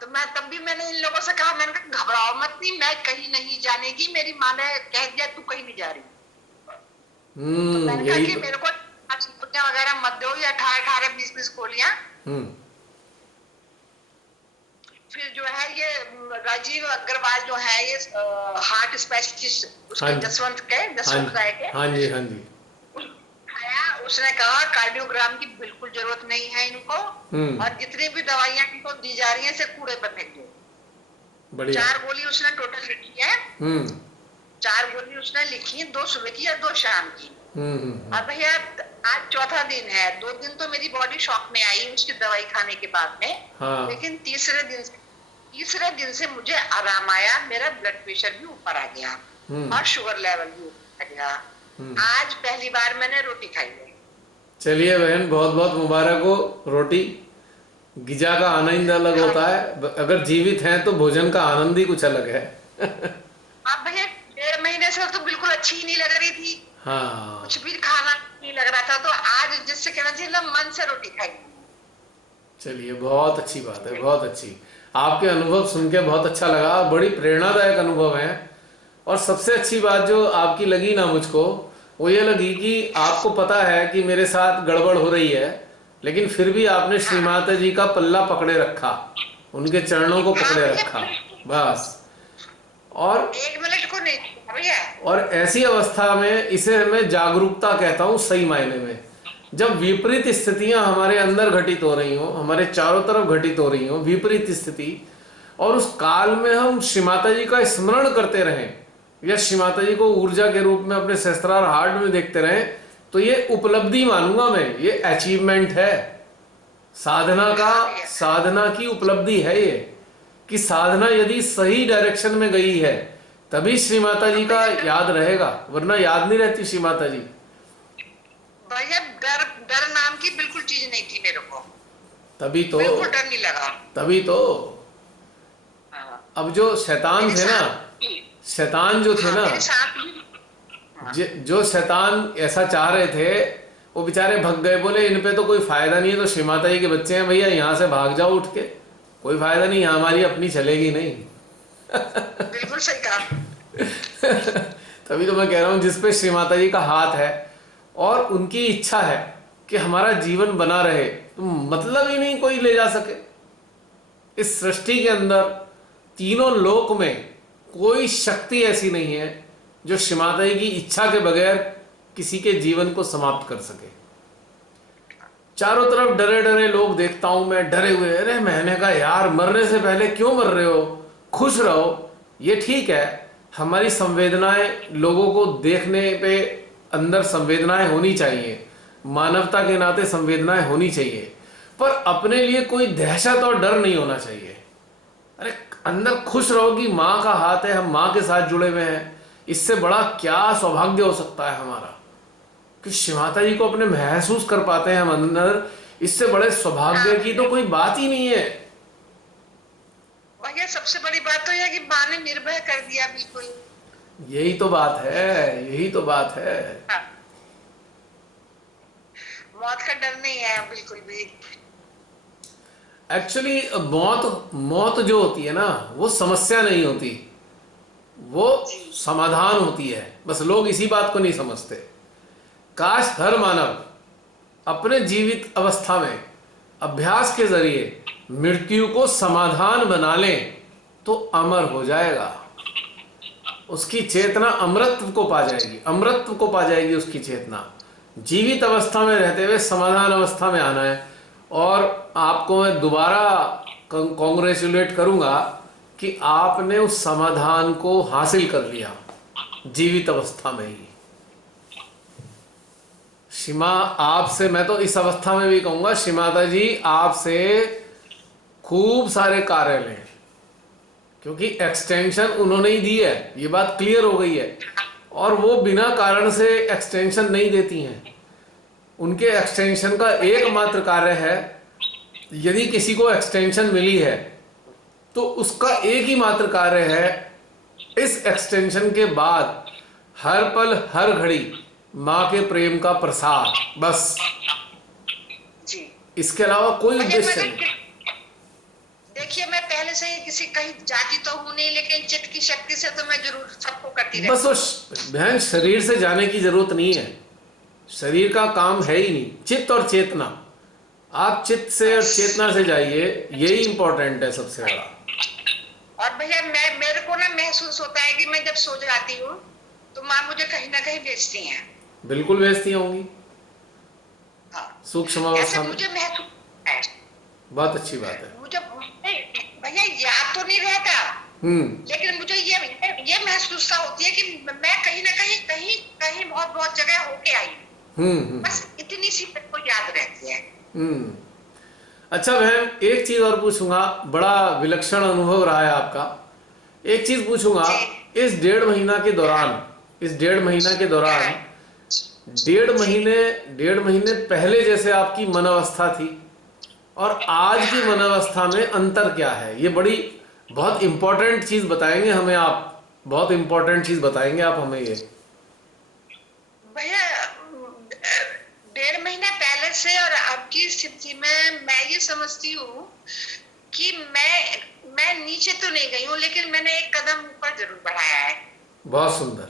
तो मैं तब भी मैंने इन लोगों से कहा, मैंने कहा घबराओ मत, नहीं मैं कहीं नहीं जानेगी, मेरी माँ ने कह दिया तू कहीं नहीं जा रही। तो मैंने कहा कि मेरे को छुट्टियां वगैरह मत दो, या 18 20 गोलियां। फिर जो है ये राजीव अग्रवाल जो है ये हार्ट स्पेशलिस्ट उसके जसवंत राय के। हाँ जी, हाँ जी। उसने कहा कार्डियोग्राम की बिल्कुल जरूरत नहीं है इनको, और जितनी भी दवाइयां इनको दी जा रही है इसे कूड़े पर फेंक दो। बढ़िया। 4 गोली उसने टोटल लिखी है। 4 गोली उसने लिखी है, 2 सुबह की और 2 शाम की। अब भैया आज चौथा दिन है, 2 दिन तो मेरी बॉडी शॉक में आई उसकी दवाई खाने के बाद में। हाँ। लेकिन तीसरे दिन से मुझे आराम आया, मेरा ब्लड प्रेशर भी ऊपर आ गया और शुगर लेवल भी ऊपर आ गया। आज पहली बार मैंने रोटी खाई है। चलिए बहन, बहुत बहुत मुबारक हो। रोटी गिजा का आनंद अलग होता है, अगर जीवित हैं तो भोजन का आनंद ही कुछ अलग है। अब भैया 1.5 महीने से तो बिल्कुल अच्छी ही नहीं लग रही थी। हाँ। कुछ भी खाना नहीं लग रहा था, तो आज जिससे कहना चाहिए ना मन से रोटी खाई। चलिए, बहुत अच्छी बात है, बहुत अच्छी। आपके अनुभव सुन के बहुत अच्छा लगा, बड़ी प्रेरणादायक अनुभव है। और सबसे अच्छी बात जो आपकी लगी ना मुझको, वो ये लगी कि आपको पता है कि मेरे साथ गड़बड़ हो रही है, लेकिन फिर भी आपने श्री माता जी का पल्ला पकड़े रखा, उनके चरणों को पकड़े रखा, बस। और 1 मिनट को नहीं भैया। और ऐसी अवस्था में इसे मैं जागरूकता कहता हूँ सही मायने में। जब विपरीत स्थितियां हमारे अंदर घटित हो रही हो, हमारे चारों तरफ घटित हो रही हो विपरीत स्थिति, और उस काल में हम श्री माता जी का स्मरण करते रहें या श्री माता जी को ऊर्जा के रूप में अपने सहस्त्रार हार्ट में देखते रहें, तो ये उपलब्धि मानूंगा मैं, ये अचीवमेंट है। साधना की उपलब्धि है ये, कि साधना यदि सही डायरेक्शन में गई है तभी श्री माता जी का याद रहेगा, वरना याद नहीं रहती श्री माता जी। भैया डर नाम की बिल्कुल चीज नहीं थी मेरे को, तभी तो बिल्कुल डर नहीं लगा। तभी तो अब जो शैतान थे ना, शैतान जो थे ना, जो शैतान ऐसा चाह रहे थे, वो बेचारे भग गए, बोले इन पे तो कोई फायदा नहीं है, तो श्री माता जी के बच्चे हैं भैया, यहाँ से भाग जाओ उठ के, कोई फायदा नहीं, हमारी अपनी चलेगी नहीं। बिल्कुल सही कहा। तभी तो मैं कह रहा हूँ, जिसपे श्री माता जी का हाथ है और उनकी इच्छा है कि हमारा जीवन बना रहे, तो मतलब ही नहीं कोई ले जा सके। इस सृष्टि के अंदर तीनों लोक में कोई शक्ति ऐसी नहीं है जो श्री माता जी की इच्छा के बगैर किसी के जीवन को समाप्त कर सके। चारों तरफ डरे डरे लोग देखता हूं मैं, डरे हुए। अरे मैंने कहा यार, मरने से पहले क्यों मर रहे हो, खुश रहो। ये ठीक है, हमारी संवेदनाएं, लोगों को देखने पे अंदर संवेदनाएं होनी चाहिए, मानवता के नाते संवेदनाएं होनी चाहिए, पर अपने लिए कोई दहशत और डर नहीं होना चाहिए। अरे अंदर खुश रहो कि माँ का हाथ है, हम माँ के साथ जुड़े हुए हैं। इससे बड़ा क्या सौभाग्य हो सकता है हमारा, कि श्री माता जी को अपने महसूस कर पाते हैं हम अंदर, इससे बड़े सौभाग्य की तो कोई बात ही नहीं है। भैया सबसे बड़ी बात तो यह कि माँ ने निर्भय कर दिया बिल्कुल। यही तो बात है, यही तो बात है। हाँ, मौत का डर नहीं है बिल्कुल भी। एक्चुअली मौत मौत जो होती है ना, वो समस्या नहीं होती, वो समाधान होती है। बस लोग इसी बात को नहीं समझते। काश हर मानव अपने जीवित अवस्था में अभ्यास के जरिए मृत्यु को समाधान बना ले तो अमर हो जाएगा। उसकी चेतना अमृतत्व को पा जाएगी, अमृतत्व को पा जाएगी उसकी चेतना। जीवित अवस्था में रहते हुए समाधान अवस्था में आना है। और आपको मैं दोबारा कॉन्ग्रेचुलेट करूंगा कि आपने उस समाधान को हासिल कर लिया जीवित अवस्था में ही। सीमा, आपसे मैं तो इस अवस्था में भी कहूंगा, सीमाता जी आपसे खूब सारे कार्य लें, क्योंकि एक्सटेंशन उन्होंने ही दी है, ये बात क्लियर हो गई है। और वो बिना कारण से एक्सटेंशन नहीं देती हैं। उनके एक्सटेंशन का एकमात्र कार्य है, यदि किसी को एक्सटेंशन मिली है तो उसका एक ही मात्र कार्य है, इस एक्सटेंशन के बाद हर पल हर घड़ी माँ के प्रेम का प्रसार, बस। जी, इसके अलावा कोई भैया उद्देश्य मैंने नहीं। देखिए मैं पहले से ही किसी कहीं जाती तो हूँ नहीं, लेकिन चित्त की शक्ति से तो मैं जरूर सबको करती रहती बस वो बहन, शरीर से जाने की जरूरत नहीं है, शरीर का काम है ही नहीं। चित्त और चेतना, आप चित्त से और चेतना से जाइए, यही इंपॉर्टेंट है सबसे बड़ा। और भैया मेरे को ना महसूस होता है कि मैं जब सो जाती हूँ तो माँ मुझे कहीं ना कहीं भेजती हैं। बिल्कुल भेजती होंगी, हाँ, सूक्ष्म ऐसे अवस्था में। मुझे महसूस है। बहुत अच्छी बात है। मुझे भैया याद तो नहीं रहता, लेकिन मुझे ये महसूस सा होती है कि मैं कहीं ना कहीं कहीं कहीं बहुत बहुत जगह होके आई। बस इतनी सी मेरे को याद रहती है। अच्छा बहन, एक चीज और पूछूंगा, बड़ा विलक्षण अनुभव रहा है आपका। एक चीज पूछूंगा, इस डेढ़ महीना के दौरान, डेढ़ महीने पहले जैसे आपकी मन अवस्था थी और आज की मन अवस्था में अंतर क्या है? ये बड़ी बहुत इंपॉर्टेंट चीज बताएंगे हमें आप, बहुत इंपॉर्टेंट चीज बताएंगे आप हमें ये। भैया 1.5 महीना पहले से और अब की स्थिति में मैं ये समझती हूँ कि मैं नीचे तो नहीं गई हूँ, लेकिन मैंने एक कदम ऊपर जरूर बढ़ाया है। बहुत सुंदर।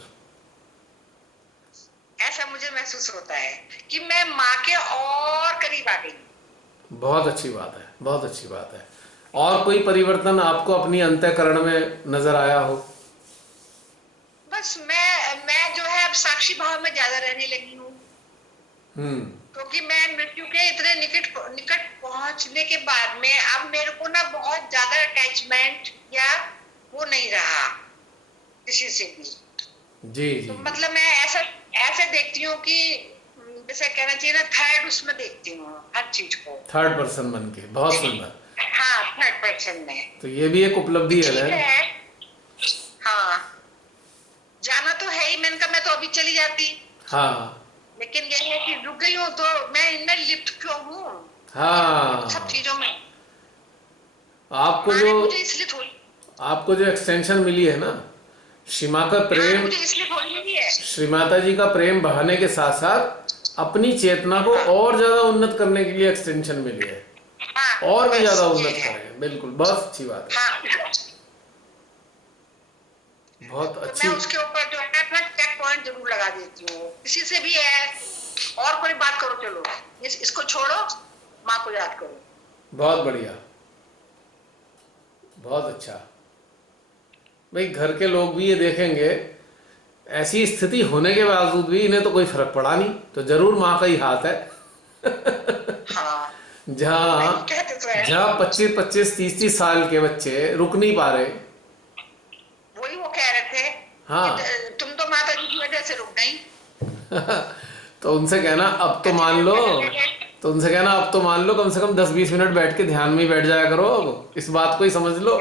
ऐसा मुझे महसूस होता है कि मैं माँ के और करीब आ गई। बहुत अच्छी बात है, बहुत अच्छी बात है। और कोई परिवर्तन आपको अपनी अंतःकरण में नजर आया हो? बस मैं जो है अब साक्षी भाव में ज्यादा रहने लगी हूँ, क्योंकि मैं मृत्यु के इतने निकट पहुंचने के बाद में अब मेरे को ना बहुत ज्यादा अटैचमेंट या वो नहीं रहा किसी से भी। जी जी। तो मतलब मैं ऐसे देखती हूँ कि जैसे कहना चाहिए ना, थर्ड उसमें देखती हूँ हर चीज को, थर्ड पर्सन बन के। बहुत सुंदर। हाँ, थर्ड पर्सन में। तो ये भी एक उपलब्धि है। हाँ, जाना तो है ही, मैंने कहा मैं तो अभी चली जाती। हाँ, लेकिन ये है कि रुक गई हूँ तो मैं इनमें लिप्त क्यों हूँ? हाँ, सब चीजों में आपको जो एक्सटेंशन मिली है ना, सीमा का प्रेम, मुझे इसलिए थोड़ी मिली है। श्रीमाता जी का प्रेम बढ़ाने के साथ साथ अपनी चेतना को और ज्यादा उन्नत करने के लिए एक्सटेंशन मिली है। और भी ज्यादा उन्नत करें। बिल्कुल, बहुत अच्छी बात है। बहुत अच्छी। मैं उसके ऊपर जो है अपना चेक पॉइंट जरूर लगा देती हूँ। किसी से भी है और कोई बात करो, चलो इसको छोड़ो, माँ को याद करो। बहुत बढ़िया, बहुत अच्छा। भाई घर के लोग भी ये देखेंगे, ऐसी स्थिति होने के बावजूद भी इन्हें तो कोई फर्क पड़ा नहीं, तो जरूर माँ का ही हाथ है। हाँ, जहाँ 25-25, 30-30 साल के बच्चे रुक नहीं पा रहे। वही वो कह रहे थे, हाँ, तुम तो माता जी की वजह से रुक गई। तो उनसे कहना अब तो मान लो, कम से कम 10-20 मिनट बैठ के ध्यान में ही बैठ जाया करो, अब इस बात को ही समझ लो।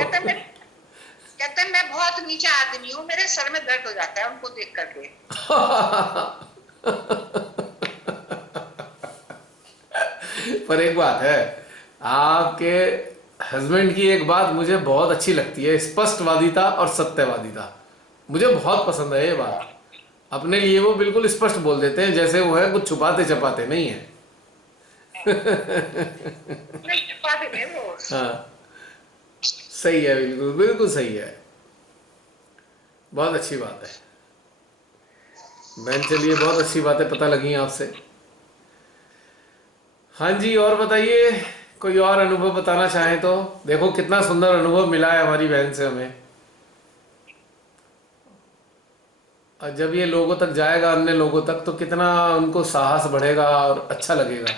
कहते मैं बहुत नीचा आदमी हूँ, मेरे सर में दर्द हो जाता है उनको देख करके। पर एक बात है, आपके हस्बैंड की एक बात मुझे बहुत अच्छी लगती है, स्पष्टवादिता और सत्यवादिता। मुझे बहुत पसंद है ये बात। अपने लिए वो बिल्कुल स्पष्ट बोल देते हैं, जैसे वो है कुछ छुपाते छपाते नहीं है। नहीं छुपा दे नहीं वो। हाँ, सही है, बिल्कुल बिल्कुल सही है। बहुत अच्छी बात है बहन, चलिए बहुत अच्छी बातें पता लगी आपसे। हाँ जी, और बताइए, कोई और अनुभव बताना चाहें तो। देखो कितना सुंदर अनुभव मिला है हमारी बहन से हमें, और जब ये लोगों तक जाएगा, अन्य लोगों तक, तो कितना उनको साहस बढ़ेगा और अच्छा लगेगा।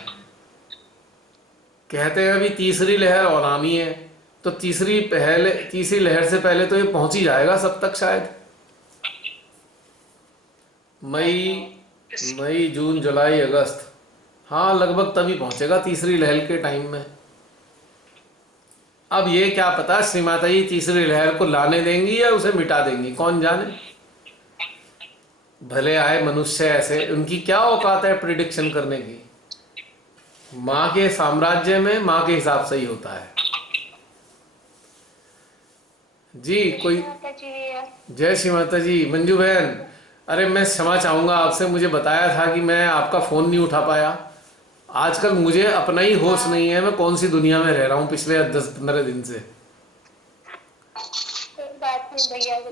कहते हैं अभी तीसरी लहर और आनी है, तो तीसरी लहर से पहले तो ये पहुंच ही जाएगा सब तक शायद। मई मई जून जुलाई अगस्त, हाँ लगभग तभी पहुंचेगा तीसरी लहर के टाइम में। अब ये क्या पता श्रीमाता जी तीसरी लहर को लाने देंगी या उसे मिटा देंगी, कौन जाने। भले आए मनुष्य ऐसे, उनकी क्या औकात है प्रिडिक्शन करने की। माँ के साम्राज्य में माँ के हिसाब से ही होता है। जी कोई। जय श्री माता जी। मंजू बहन, अरे मैं क्षमा चाहूँगा आपसे, मुझे बताया था कि मैं आपका फ़ोन नहीं उठा पाया। आजकल मुझे अपना ही होश नहीं है, मैं कौन सी दुनिया में रह रहा हूँ पिछले 10-15 दिन से।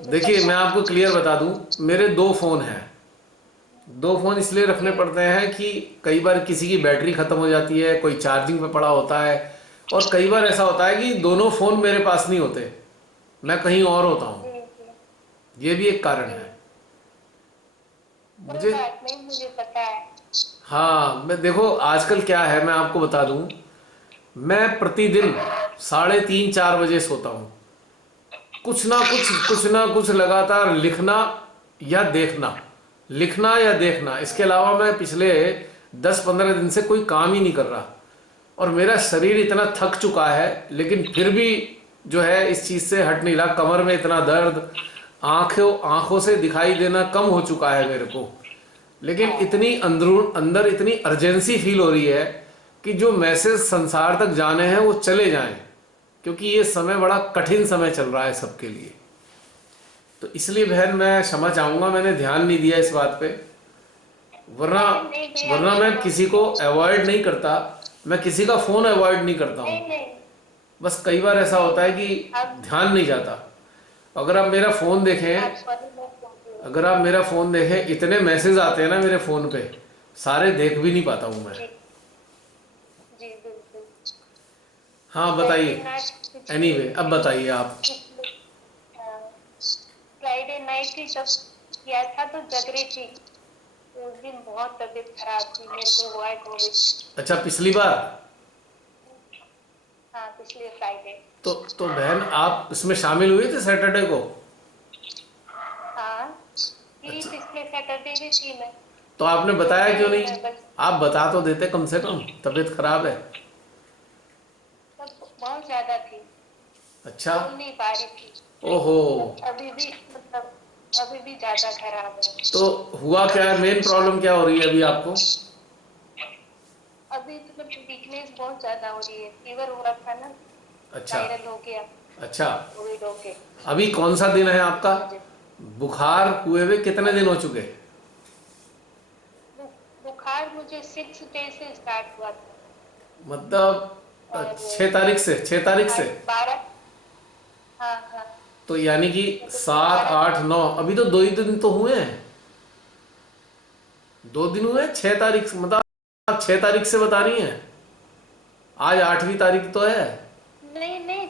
देखिए मैं आपको क्लियर बता दूं, मेरे 2 फ़ोन हैं। 2 फ़ोन इसलिए रखने पड़ते हैं कि कई बार किसी की बैटरी ख़त्म हो जाती है, कोई चार्जिंग पे पड़ा होता है, और कई बार ऐसा होता है कि दोनों फ़ोन मेरे पास नहीं होते, मैं कहीं और होता हूँ। ये भी एक कारण है मुझे। मुझे पता है। हाँ, मैं देखो आजकल क्या है मैं आपको बता दूं, मैं प्रतिदिन 3:30-4 बजे सोता हूँ। कुछ ना कुछ लगातार लिखना या देखना, लिखना या देखना, इसके अलावा मैं पिछले 10-15 दिन से कोई काम ही नहीं कर रहा। और मेरा शरीर इतना थक चुका है, लेकिन फिर भी जो है इस चीज़ से हट नहीं रहा। कमर में इतना दर्द, आंखों से दिखाई देना कम हो चुका है मेरे को, लेकिन इतनी अंदर इतनी अर्जेंसी फील हो रही है कि जो मैसेज संसार तक जाने हैं वो चले जाएं, क्योंकि ये समय बड़ा कठिन समय चल रहा है सबके लिए। तो इसलिए बहन मैं क्षमा चाहूँगा, मैंने ध्यान नहीं दिया इस बात पे। वरना वरना मैं किसी को अवॉइड नहीं करता, मैं किसी का फ़ोन अवॉइड नहीं करता हूँ। बस कई बार ऐसा होता है कि ध्यान नहीं जाता। अगर आप मेरा फ़ोन देखें, अगर आप मेरा फ़ोन देखें, इतने मैसेज आते हैं ना मेरे फ़ोन पे, सारे देख भी नहीं पाता हूँ मैं। जी बिल्कुल। हाँ बताइए। एनीवे अब बताइए आप। फ्राइडे नाइट ही जब किया था तो जग रही थी, तो उस दिन बहुत तबीयत खराब थी, मेरे को हुआ है कोविड। अच्छा, पिछली बार। हाँ पिछले फ्राइडे। तो बहन आप इसमें शामिल हुई थी सैटरडे को? हाँ अच्छा, पिछले सैटरडे भी थी मैं। तो आपने बताया क्यों नहीं? बस आप बता तो देते कम से कम, तबीयत खराब है। बहुत ज्यादा थी, अच्छा। बोल नहीं पा रही थी। ओहो। अभी भी ज्यादा खराब है। तो हुआ क्या है, मेन प्रॉब्लम क्या हो रही है अभी आपको? अभी तो वीकनेस बहुत ज्यादा हो रही है, फीवर हो रहा था ना, अच्छा। वायरल हो गया, अच्छा, कोविड हो गया। अभी कौन सा दिन है आपका? बुखार हुए हुए कितने दिन हो चुके? बुखार मुझे 6 डे से स्टार्ट हुआ था, मतलब और 6 तारीख से, 6 तारीख से। 12। हाँ हाँ। तो यानी कि मेरे को 7, 8, 9, अभी तो 2 ही दिन तो हुए हैं। 2 दिन हुए हैं 6 तारीख से, मतलब आप 6 तारीख से बता रही हैं, आज 8वीं तारीख तो है। नहीं नहीं,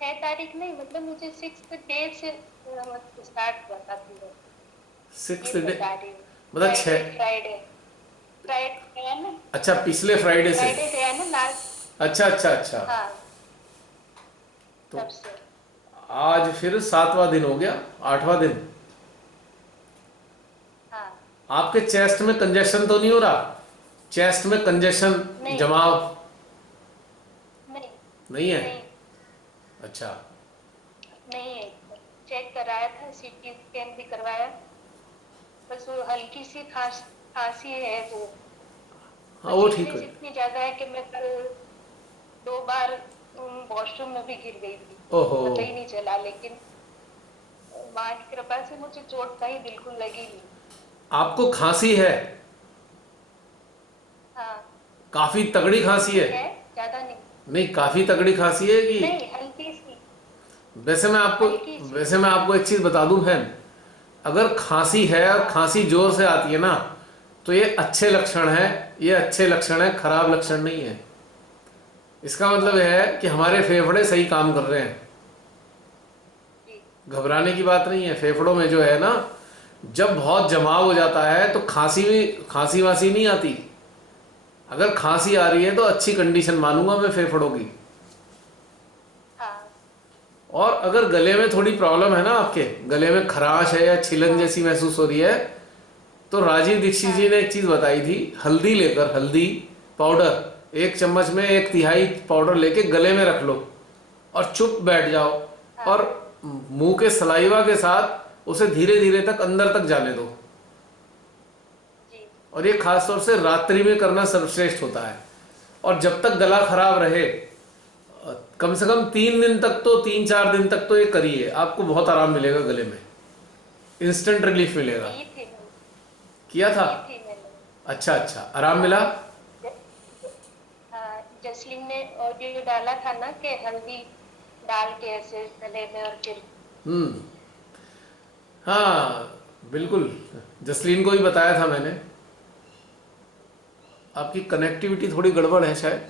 6 तारीख नहीं, मतलब मुझे 6 डे से स्टार्ट हुआ था फीवर। ये 6 डे बता रही हूँ। मतलब फ्राइडे 6। फ्राइडे फ्राइडे है ना, अच्छा, पिछले फ्राइडे से। फ्राइडे है ना लास्ट। अच्छा अच्छा अच्छा। हाँ तो तब से। आज फिर 7वां दिन हो गया, 8वां दिन। हाँ आपके चेस्ट में कंजेशन तो नहीं हो रहा? चेस्ट में कंजेशन, नहीं जमाव नहीं नहीं है? नहीं अच्छा। नहीं है, चेक कराया था, सीटी स्कैन भी करवाया, बस वो हल्की सी खांसी है वो। हाँ वो ठीक सीरियसनेस है। इतनी ज्यादा है कि मैं कल 2 बार वॉशरूम में भी गिर गई थी, ओहो। पता ही नहीं चला, लेकिन माँ की कृपा से मुझे चोट कहीं बिल्कुल लगी नहीं। आपको खांसी है? हाँ काफी तगड़ी खांसी है? है, ज्यादा नहीं। नहीं, काफी तगड़ी खांसी है कि? नहीं, हल्की सी। वैसे मैं आपको हल्की सी। वैसे मैं आपको एक चीज बता दूं बहन, अगर खांसी है और खांसी जोर से आती है ना, तो ये अच्छे लक्षण है। ये अच्छे लक्षण है, खराब लक्षण नहीं है। इसका मतलब है कि हमारे फेफड़े सही काम कर रहे हैं। जी। घबराने की बात नहीं है। फेफड़ों में जो है ना, जब बहुत जमाव हो जाता है तो खांसी वासी नहीं आती। अगर खांसी आ रही है तो अच्छी कंडीशन मानूंगा मैं फेफड़ों की। हाँ और अगर गले में थोड़ी प्रॉब्लम है ना, आपके गले में खराश है या छिलन जैसी महसूस हो रही है, तो राजीव दीक्षित जी ने एक चीज बताई थी, हल्दी लेकर, हल्दी पाउडर 1 चम्मच में 1/3 पाउडर लेके गले में रख लो और चुप बैठ जाओ, और मुंह के सलाइवा के साथ उसे धीरे धीरे तक अंदर तक जाने दो। जी। और ये खास तौर से रात्रि में करना सर्वश्रेष्ठ होता है। और जब तक गला खराब रहे, कम से कम 3 दिन तक तो, 3-4 दिन तक तो ये करिए, आपको बहुत आराम मिलेगा गले में, इंस्टेंट रिलीफ मिलेगा। ये थी मैंने, किया था? ये थी मैंने। अच्छा अच्छा, आराम मिला? हाँ, जसलीन ने ऑडियो डाला था ना कि हल्दी डाल के ऐसे गले में और फिर। हम्म। हाँ बिल्कुल, जसलीन को ही बताया था मैंने। आपकी कनेक्टिविटी थोड़ी गड़बड़ है शायद।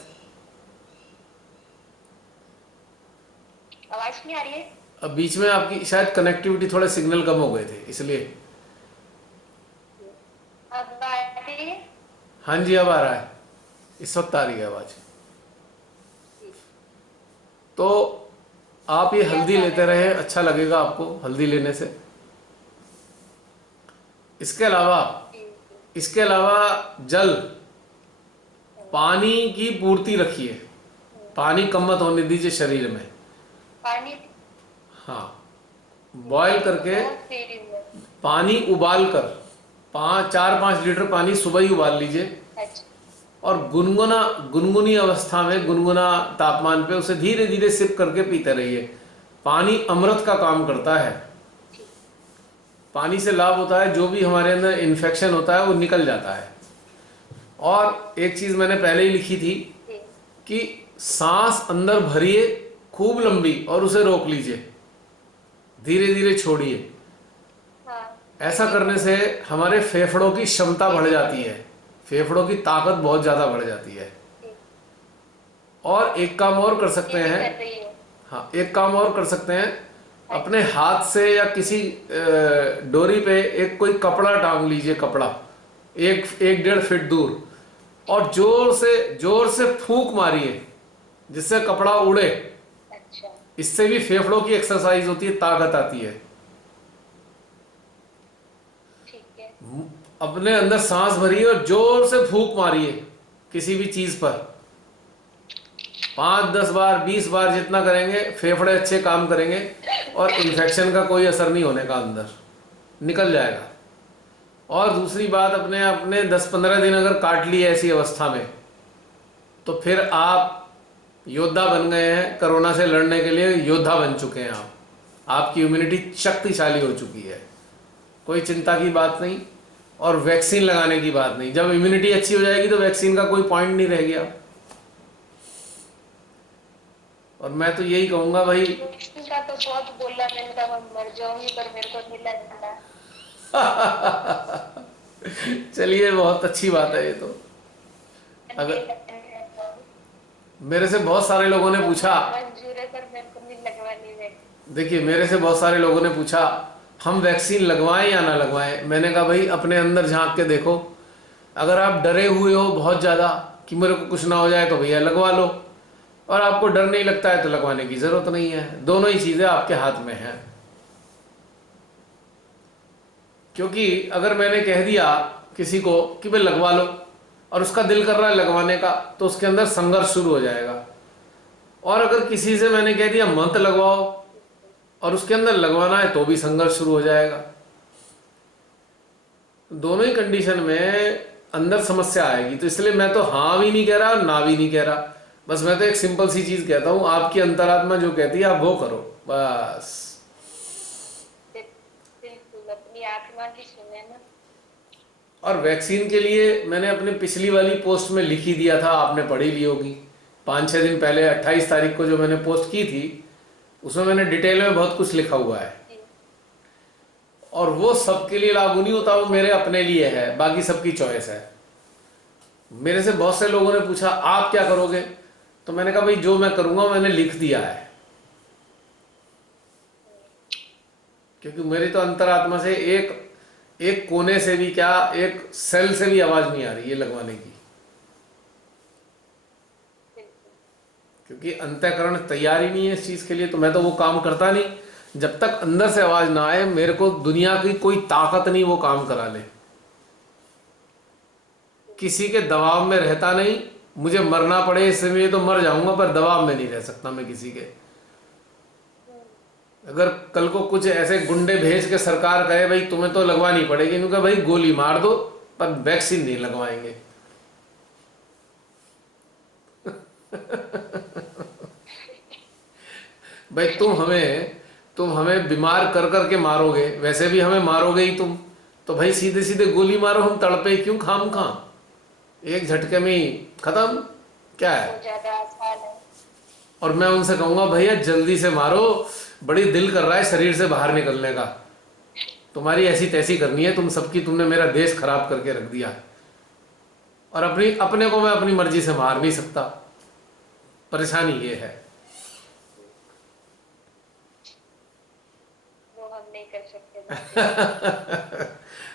आवाज नहीं आ रही है? अब बीच में आपकी शायद कनेक्टिविटी, थोड़े सिग्नल कम हो गए थे इसलिए। अब आ रही है? हाँ जी, अब आ रहा है, इस वक्त आ रही है आवाज। तो आप ये हल्दी लेते रहे, अच्छा लगेगा आपको हल्दी लेने से। इसके अलावा जल, पानी की पूर्ति रखिए। पानी कम मत होने दीजिए शरीर में। पानी हाँ, बॉयल करके बहुत पी रही हूँ मैं। पानी उबाल कर 4-5 लीटर पानी सुबह ही उबाल लीजिए, अच्छा। और गुनगुनी अवस्था में, गुनगुना तापमान पे उसे धीरे धीरे सिप करके पीते रहिए। पानी अमृत का काम करता है। पानी से लाभ होता है, जो भी हमारे अंदर इन्फेक्शन होता है वो निकल जाता है। और एक चीज मैंने पहले ही लिखी थी कि सांस अंदर भरिए खूब लंबी और उसे रोक लीजिए, धीरे धीरे छोड़िए। हाँ। ऐसा करने से हमारे फेफड़ों की क्षमता बढ़ जाती है, फेफड़ों की ताकत बहुत ज्यादा बढ़ जाती है। और एक काम और कर सकते ये भी हैं। कर रही हूँ। हाँ, एक काम और कर सकते हैं, अपने हाथ से या किसी डोरी पे एक कोई कपड़ा टांग लीजिए, कपड़ा 1-1.5 फीट दूर, और जोर से फूंक मारिए जिससे कपड़ा उड़े। अच्छा। इससे भी फेफड़ों की एक्सरसाइज होती है, ताकत आती है। ठीक है। अपने अंदर सांस भरिए और जोर से फूंक मारिए किसी भी चीज पर, 5-10 बार 20 बार जितना करेंगे फेफड़े अच्छे काम करेंगे, और इन्फेक्शन का कोई असर नहीं होने का, अंदर निकल जाएगा। और दूसरी बात, अपने 10-15 दिन अगर काट लिए ऐसी अवस्था में, तो फिर आप योद्धा बन गए हैं। कोरोना से लड़ने के लिए योद्धा बन चुके हैं आप। आपकी इम्यूनिटी शक्तिशाली हो चुकी है, कोई चिंता की बात नहीं, और वैक्सीन लगाने की बात नहीं। जब इम्यूनिटी अच्छी हो जाएगी तो वैक्सीन का कोई पॉइंट नहीं रह गया। और मैं तो यही कहूंगा भाई, का तो बहुत बोला, मैंने कहा मैं मर जाऊंगी, पर मेरे को नहीं लगता। चलिए बहुत अच्छी बात है ये तो। अगर मेरे से बहुत सारे लोगों ने पूछा, मंजूर है, पर मेरे को नहीं लगवानी है। देखिए मेरे से बहुत सारे लोगों ने पूछा हम वैक्सीन लगवाएं या ना लगवाएं। मैंने कहा भाई अपने अंदर झांक के देखो, अगर आप डरे हुए हो बहुत ज़्यादा कि मेरे को कुछ ना हो जाए तो भैया लगवा लो, और आपको डर नहीं लगता है तो लगवाने की ज़रूरत नहीं है। दोनों ही चीज़ें आपके हाथ में हैं। क्योंकि अगर मैंने कह दिया किसी को कि भाई लगवा लो, और उसका दिल कर रहा है लगवाने का, तो उसके अंदर संघर्ष शुरू हो जाएगा। और अगर किसी से मैंने कह दिया मत लगवाओ, और उसके अंदर लगवाना है, तो भी संघर्ष शुरू हो जाएगा। दोनों ही कंडीशन में अंदर समस्या आएगी। तो इसलिए मैं तो हाँ भी नहीं कह रहा और ना भी नहीं कह रहा, बस मैं तो एक सिंपल सी चीज कहता हूँ, आपकी अंतरात्मा जो कहती है आप वो करो बस। बिल्कुल अपनी आत्मा की सुने ना। और वैक्सीन के लिए मैंने अपने पिछली वाली पोस्ट में लिख ही दिया था, आपने पढ़ी ली होगी, 5-6 दिन पहले 28 तारीख को जो मैंने पोस्ट की थी उसमें मैंने डिटेल में बहुत कुछ लिखा हुआ है। जी। और वो सबके लिए लागू नहीं होता, वो मेरे अपने लिए है, बाकी सबकी चॉइस है। मेरे से बहुत से लोगों ने पूछा आप क्या करोगे, तो मैंने कहा भाई जो मैं करूंगा मैंने लिख दिया है, क्योंकि मेरी तो अंतरात्मा से एक एक कोने से भी क्या, एक सेल से भी आवाज नहीं आ रही है लगवाने की, क्योंकि अंतःकरण तैयार ही नहीं है इस चीज के लिए। तो मैं तो वो काम करता नहीं जब तक अंदर से आवाज ना आए। मेरे को दुनिया की कोई ताकत नहीं वो काम करा ले, किसी के दबाव में रहता नहीं। मुझे मरना पड़े इसलिए तो मर जाऊंगा, पर दबाव में नहीं रह सकता मैं किसी के। अगर कल को कुछ ऐसे गुंडे भेज के सरकार कहे भाई तुम्हें तो लगवानी पड़ेगी, क्योंकि भाई गोली मार दो पर वैक्सीन नहीं लगवाएंगे। भाई तुम हमें बीमार कर करके मारोगे, वैसे भी हमें मारोगे ही तुम, तो भाई सीधे सीधे गोली मारो, हम तड़पे क्यों खाम खा, एक झटके में ही खत्म, क्या है। वो ज्यादा आसान है। और मैं उनसे कहूंगा भैया जल्दी से मारो, बड़ी दिल कर रहा है शरीर से बाहर निकलने का, तुम्हारी ऐसी तैसी करनी है तुम सबकी, तुमने मेरा देश खराब करके रख दिया है। और अपने को मैं अपनी मर्जी से मार नहीं सकता, परेशानी ये है। वो हम नहीं कर सकते।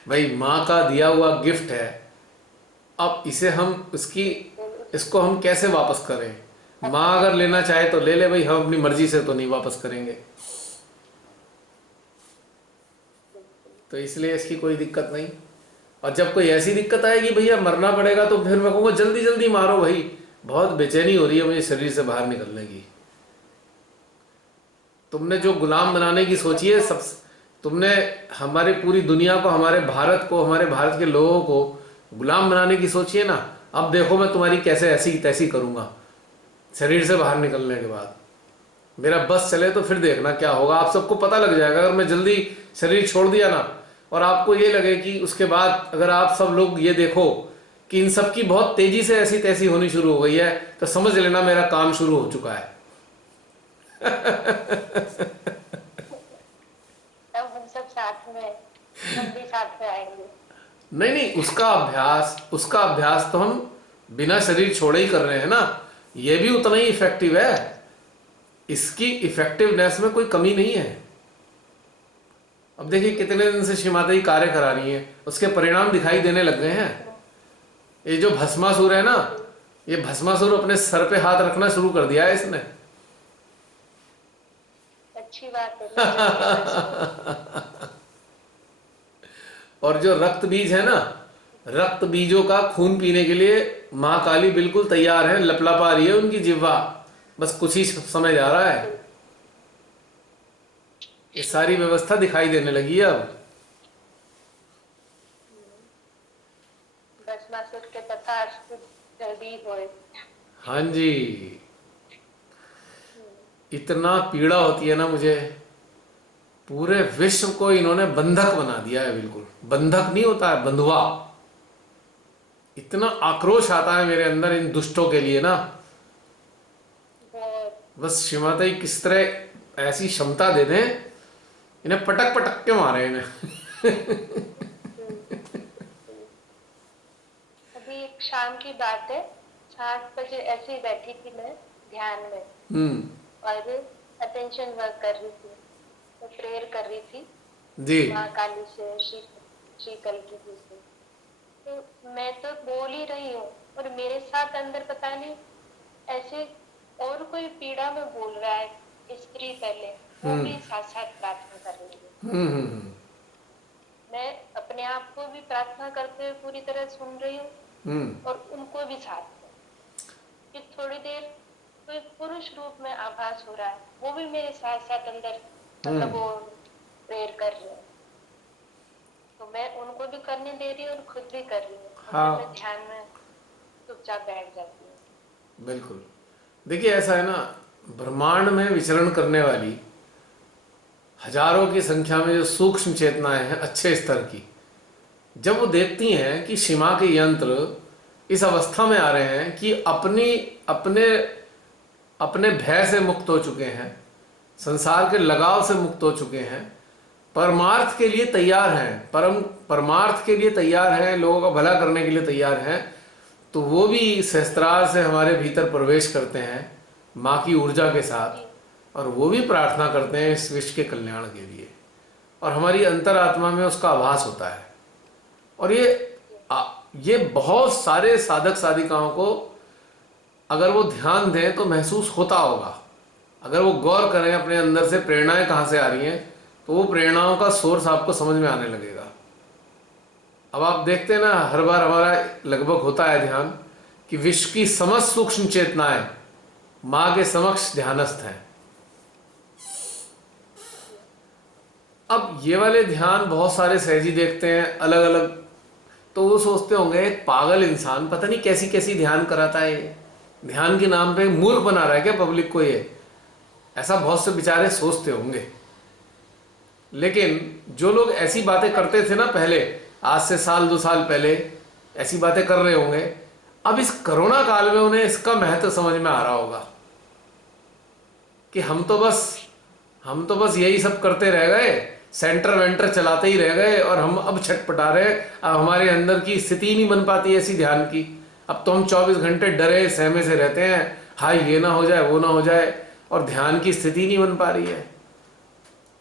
भाई माँ का दिया हुआ गिफ्ट है, अब इसे हम इसको हम कैसे वापस करें। माँ अगर लेना चाहे तो ले ले भाई, हम अपनी मर्जी से तो नहीं वापस करेंगे। तो इसलिए इसकी कोई दिक्कत नहीं। और जब कोई ऐसी दिक्कत आएगी भैया मरना पड़ेगा, तो फिर मैं कहूँगा जल्दी जल्दी मारो भाई, बहुत बेचैनी हो रही है मुझे शरीर से बाहर निकलने की। तुमने जो गुलाम बनाने की सोची है, सब तुमने हमारी पूरी दुनिया को, हमारे भारत को, हमारे भारत के लोगों को गुलाम बनाने की सोची है ना। अब देखो मैं तुम्हारी कैसे ऐसी तैसी करूंगा शरीर से बाहर निकलने के बाद। मेरा बस चले तो फिर देखना क्या होगा, आप सबको पता लग जाएगा। अगर मैं जल्दी शरीर छोड़ दिया ना, और आपको ये लगे कि उसके बाद अगर आप सब लोग ये देखो कि इन सब की बहुत तेजी से ऐसी तैसी होनी शुरू हो गई है, तो समझ लेना मेरा काम शुरू हो चुका है। तब हम सब साथ में, हम भी साथ में आएंगे। नहीं नहीं, उसका अभ्यास तो हम बिना शरीर छोड़े ही कर रहे हैं ना, ये भी उतना ही इफेक्टिव है। इसकी इफेक्टिवनेस में कोई कमी नहीं है। अब देखिए कितने दिन से श्रीमाता जी कार्य करा रही हैं, उसके परिणाम दिखाई देने लग गए हैं। ये जो भस्मासुर है ना, ये भस्मासुर अपने सर पे हाथ रखना शुरू कर दिया है इसने। अच्छी बात है। और जो रक्त बीज है ना, रक्त बीजों का खून पीने के लिए माँ काली बिल्कुल तैयार है, लपलपा रही है उनकी जिह्वा, बस कुछ ही समय जा रहा है। ये सारी व्यवस्था दिखाई देने लगी है अब। भस्मासुर के पता जल्दी होए। हाँ जी, इतना पीड़ा होती है ना मुझे, पूरे विश्व को इन्होंने बंधक बना दिया है, बिल्कुल बंधक नहीं होता है, बंधुआ। इतना आक्रोश आता है मेरे अंदर इन दुष्टों के लिए ना, बस श्रीमाता जी किस तरह ऐसी क्षमता दे दें, इन्हें पटक पटक के मारे इन्हें। अभी एक शाम की बात है, 7 बजे ऐसे ही बैठी थी मैं ध्यान में, और अटेंशन वर्क कर रही थी, तो प्रेयर कर रही थी जी माँ काली से, श्री कल्की जी से। तो मैं तो बोल ही रही हूँ, और मेरे साथ अंदर पता नहीं ऐसे और कोई पीड़ा में बोल रहा है, स्त्री पहले, वो भी साथ साथ प्रार्थना कर रही है। मैं अपने आप को भी प्रार्थना करते हुए पूरी तरह सुन रही हूँ, और उनको भी साथ में। फिर थोड़ी देर कोई पुरुष रूप में आभास हो रहा है, वो भी मेरे साथ साथ अंदर मतलब वो प्रेयर कर रहे हैं। तो मैं उनको भी करने दे रही हूँ और खुद भी कर रही हूँ। हाँ। मैं ध्यान में चुपचाप बैठ जाती हूँ। बिल्कुल। देखिए ऐसा है ना, ब्रह्मांड में विचरण करने वाली हजारों की संख्या में जो सूक्ष्म चेतनाएं हैं अच्छे स्तर की, जब वो देखती हैं कि सीमा के यंत्र इस अवस्था में आ रहे हैं कि अपने अपने भय से मुक्त हो चुके हैं, संसार के लगाव से मुक्त हो चुके हैं, परमार्थ के लिए तैयार हैं, परमार्थ के लिए तैयार हैं, लोगों का भला करने के लिए तैयार हैं, तो वो भी सहस्त्रार से हमारे भीतर प्रवेश करते हैं माँ की ऊर्जा के साथ, और वो भी प्रार्थना करते हैं इस विश्व के कल्याण के लिए, और हमारी अंतरात्मा में उसका आभास होता है। और ये बहुत सारे साधक साधिकाओं को अगर वो ध्यान दें तो महसूस होता होगा। अगर वो गौर करें अपने अंदर से प्रेरणाएं कहाँ से आ रही हैं, तो वो प्रेरणाओं का सोर्स आपको समझ में आने लगेगा। अब आप देखते हैं ना, हर बार हमारा लगभग होता है ध्यान कि विश्व की समस्त सूक्ष्म चेतनाएं माँ के समक्ष ध्यानस्थ हैं। अब ये वाले ध्यान बहुत सारे सहजी देखते हैं अलग अलग, तो वो सोचते होंगे एक पागल इंसान पता नहीं कैसी कैसी ध्यान कराता है, ये ध्यान के नाम पे मूर्ख बना रहा है क्या पब्लिक को, ये ऐसा बहुत से बेचारे सोचते होंगे। लेकिन जो लोग ऐसी बातें करते थे ना पहले, आज से साल 2 साल पहले ऐसी बातें कर रहे होंगे, अब इस कोरोना काल में उन्हें इसका महत्व समझ में आ रहा होगा कि हम तो बस यही सब करते रह गए, सेंटर वेंटर चलाते ही रह गए, और हम अब छटपटा रहे। अब हमारे अंदर की स्थिति नहीं बन पाती ऐसी ध्यान की। अब तो हम 24 घंटे डरे सहमे से रहते हैं, हाय ये ना हो जाए वो ना हो जाए, और ध्यान की स्थिति नहीं बन पा रही है।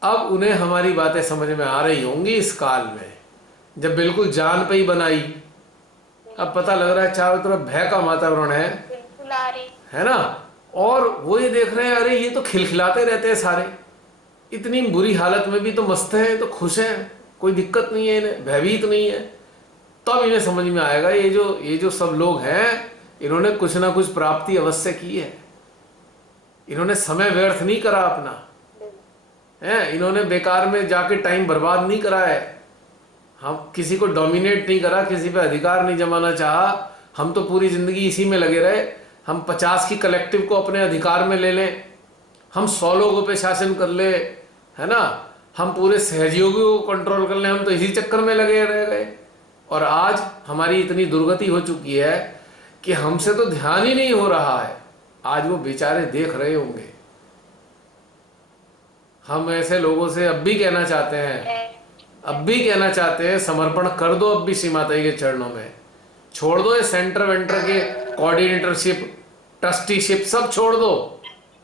अब उन्हें हमारी बातें समझ में आ रही होंगी इस काल में, जब बिल्कुल जान पे ही बनाई। अब पता लग रहा है चारों तरफ भय का वातावरण है, बिल्कुल आ रही है ना, और वो ये देख रहे हैं अरे ये तो खिलखिलाते रहते हैं सारे, इतनी बुरी हालत में भी तो मस्त है, तो खुश है, कोई दिक्कत नहीं है इन्हें, भयभीत नहीं है। तब इन्हें समझ में आएगा ये जो सब लोग हैं, इन्होंने कुछ ना कुछ प्राप्ति अवश्य की है, इन्होंने समय व्यर्थ नहीं करा अपना, है, इन्होंने बेकार में जाके टाइम बर्बाद नहीं करा है, हम किसी को डोमिनेट नहीं करा, किसी पे अधिकार नहीं जमाना चाहा, हम तो पूरी जिंदगी इसी में लगे रहे। हम 50 की कलेक्टिव को अपने अधिकार में ले लें, हम 100 लोगों पे शासन कर ले, है ना, हम पूरे सहयोगियों को कंट्रोल कर लें, हम तो इसी चक्कर में लगे रह गए। और आज हमारी इतनी दुर्गति हो चुकी है कि हमसे तो ध्यान ही नहीं हो रहा है। आज वो बेचारे देख रहे होंगे। हम ऐसे लोगों से अब भी कहना चाहते हैं समर्पण कर दो अब भी श्री माता जी के चरणों में, छोड़ दो ये सेंटर वेंटर के कोऑर्डिनेटरशिप ट्रस्टीशिप सब छोड़ दो,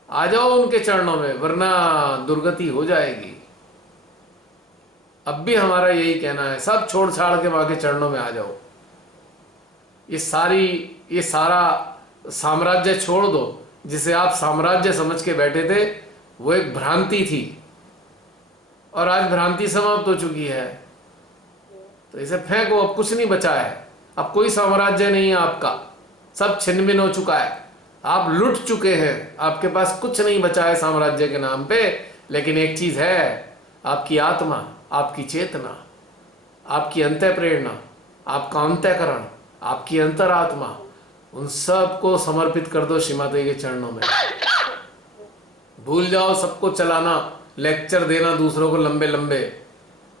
आ जाओ उनके चरणों में, वरना दुर्गति हो जाएगी। अब भी हमारा यही कहना है, सब छोड़ छाड़ के मां के चरणों में आ जाओ। ये सारा साम्राज्य छोड़ दो, जिसे आप साम्राज्य समझ के बैठे थे, वो एक भ्रांति थी, और आज भ्रांति समाप्त हो चुकी है, तो इसे फेंको, अब कुछ नहीं बचा है, अब कोई साम्राज्य नहीं है आपका, सब छिन्न-भिन्न हो चुका है, आप लुट चुके हैं, आपके पास कुछ नहीं बचा है साम्राज्य के नाम पे। लेकिन एक चीज है, आपकी आत्मा, आपकी चेतना, आपकी अंतः प्रेरणा, आपका अंतःकरण, आपकी अंतरात्मा, उन सब को समर्पित कर दो श्री माता जी के चरणों में। भूल जाओ सबको चलाना, लेक्चर देना दूसरों को लंबे लंबे,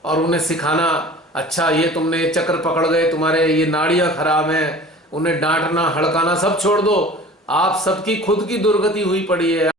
और उन्हें सिखाना, अच्छा ये तुमने ये चक्र पकड़ गए, तुम्हारे ये नाड़ियां खराब हैं, उन्हें डांटना हड़काना सब छोड़ दो। आप सबकी खुद की दुर्गति हुई पड़ी है।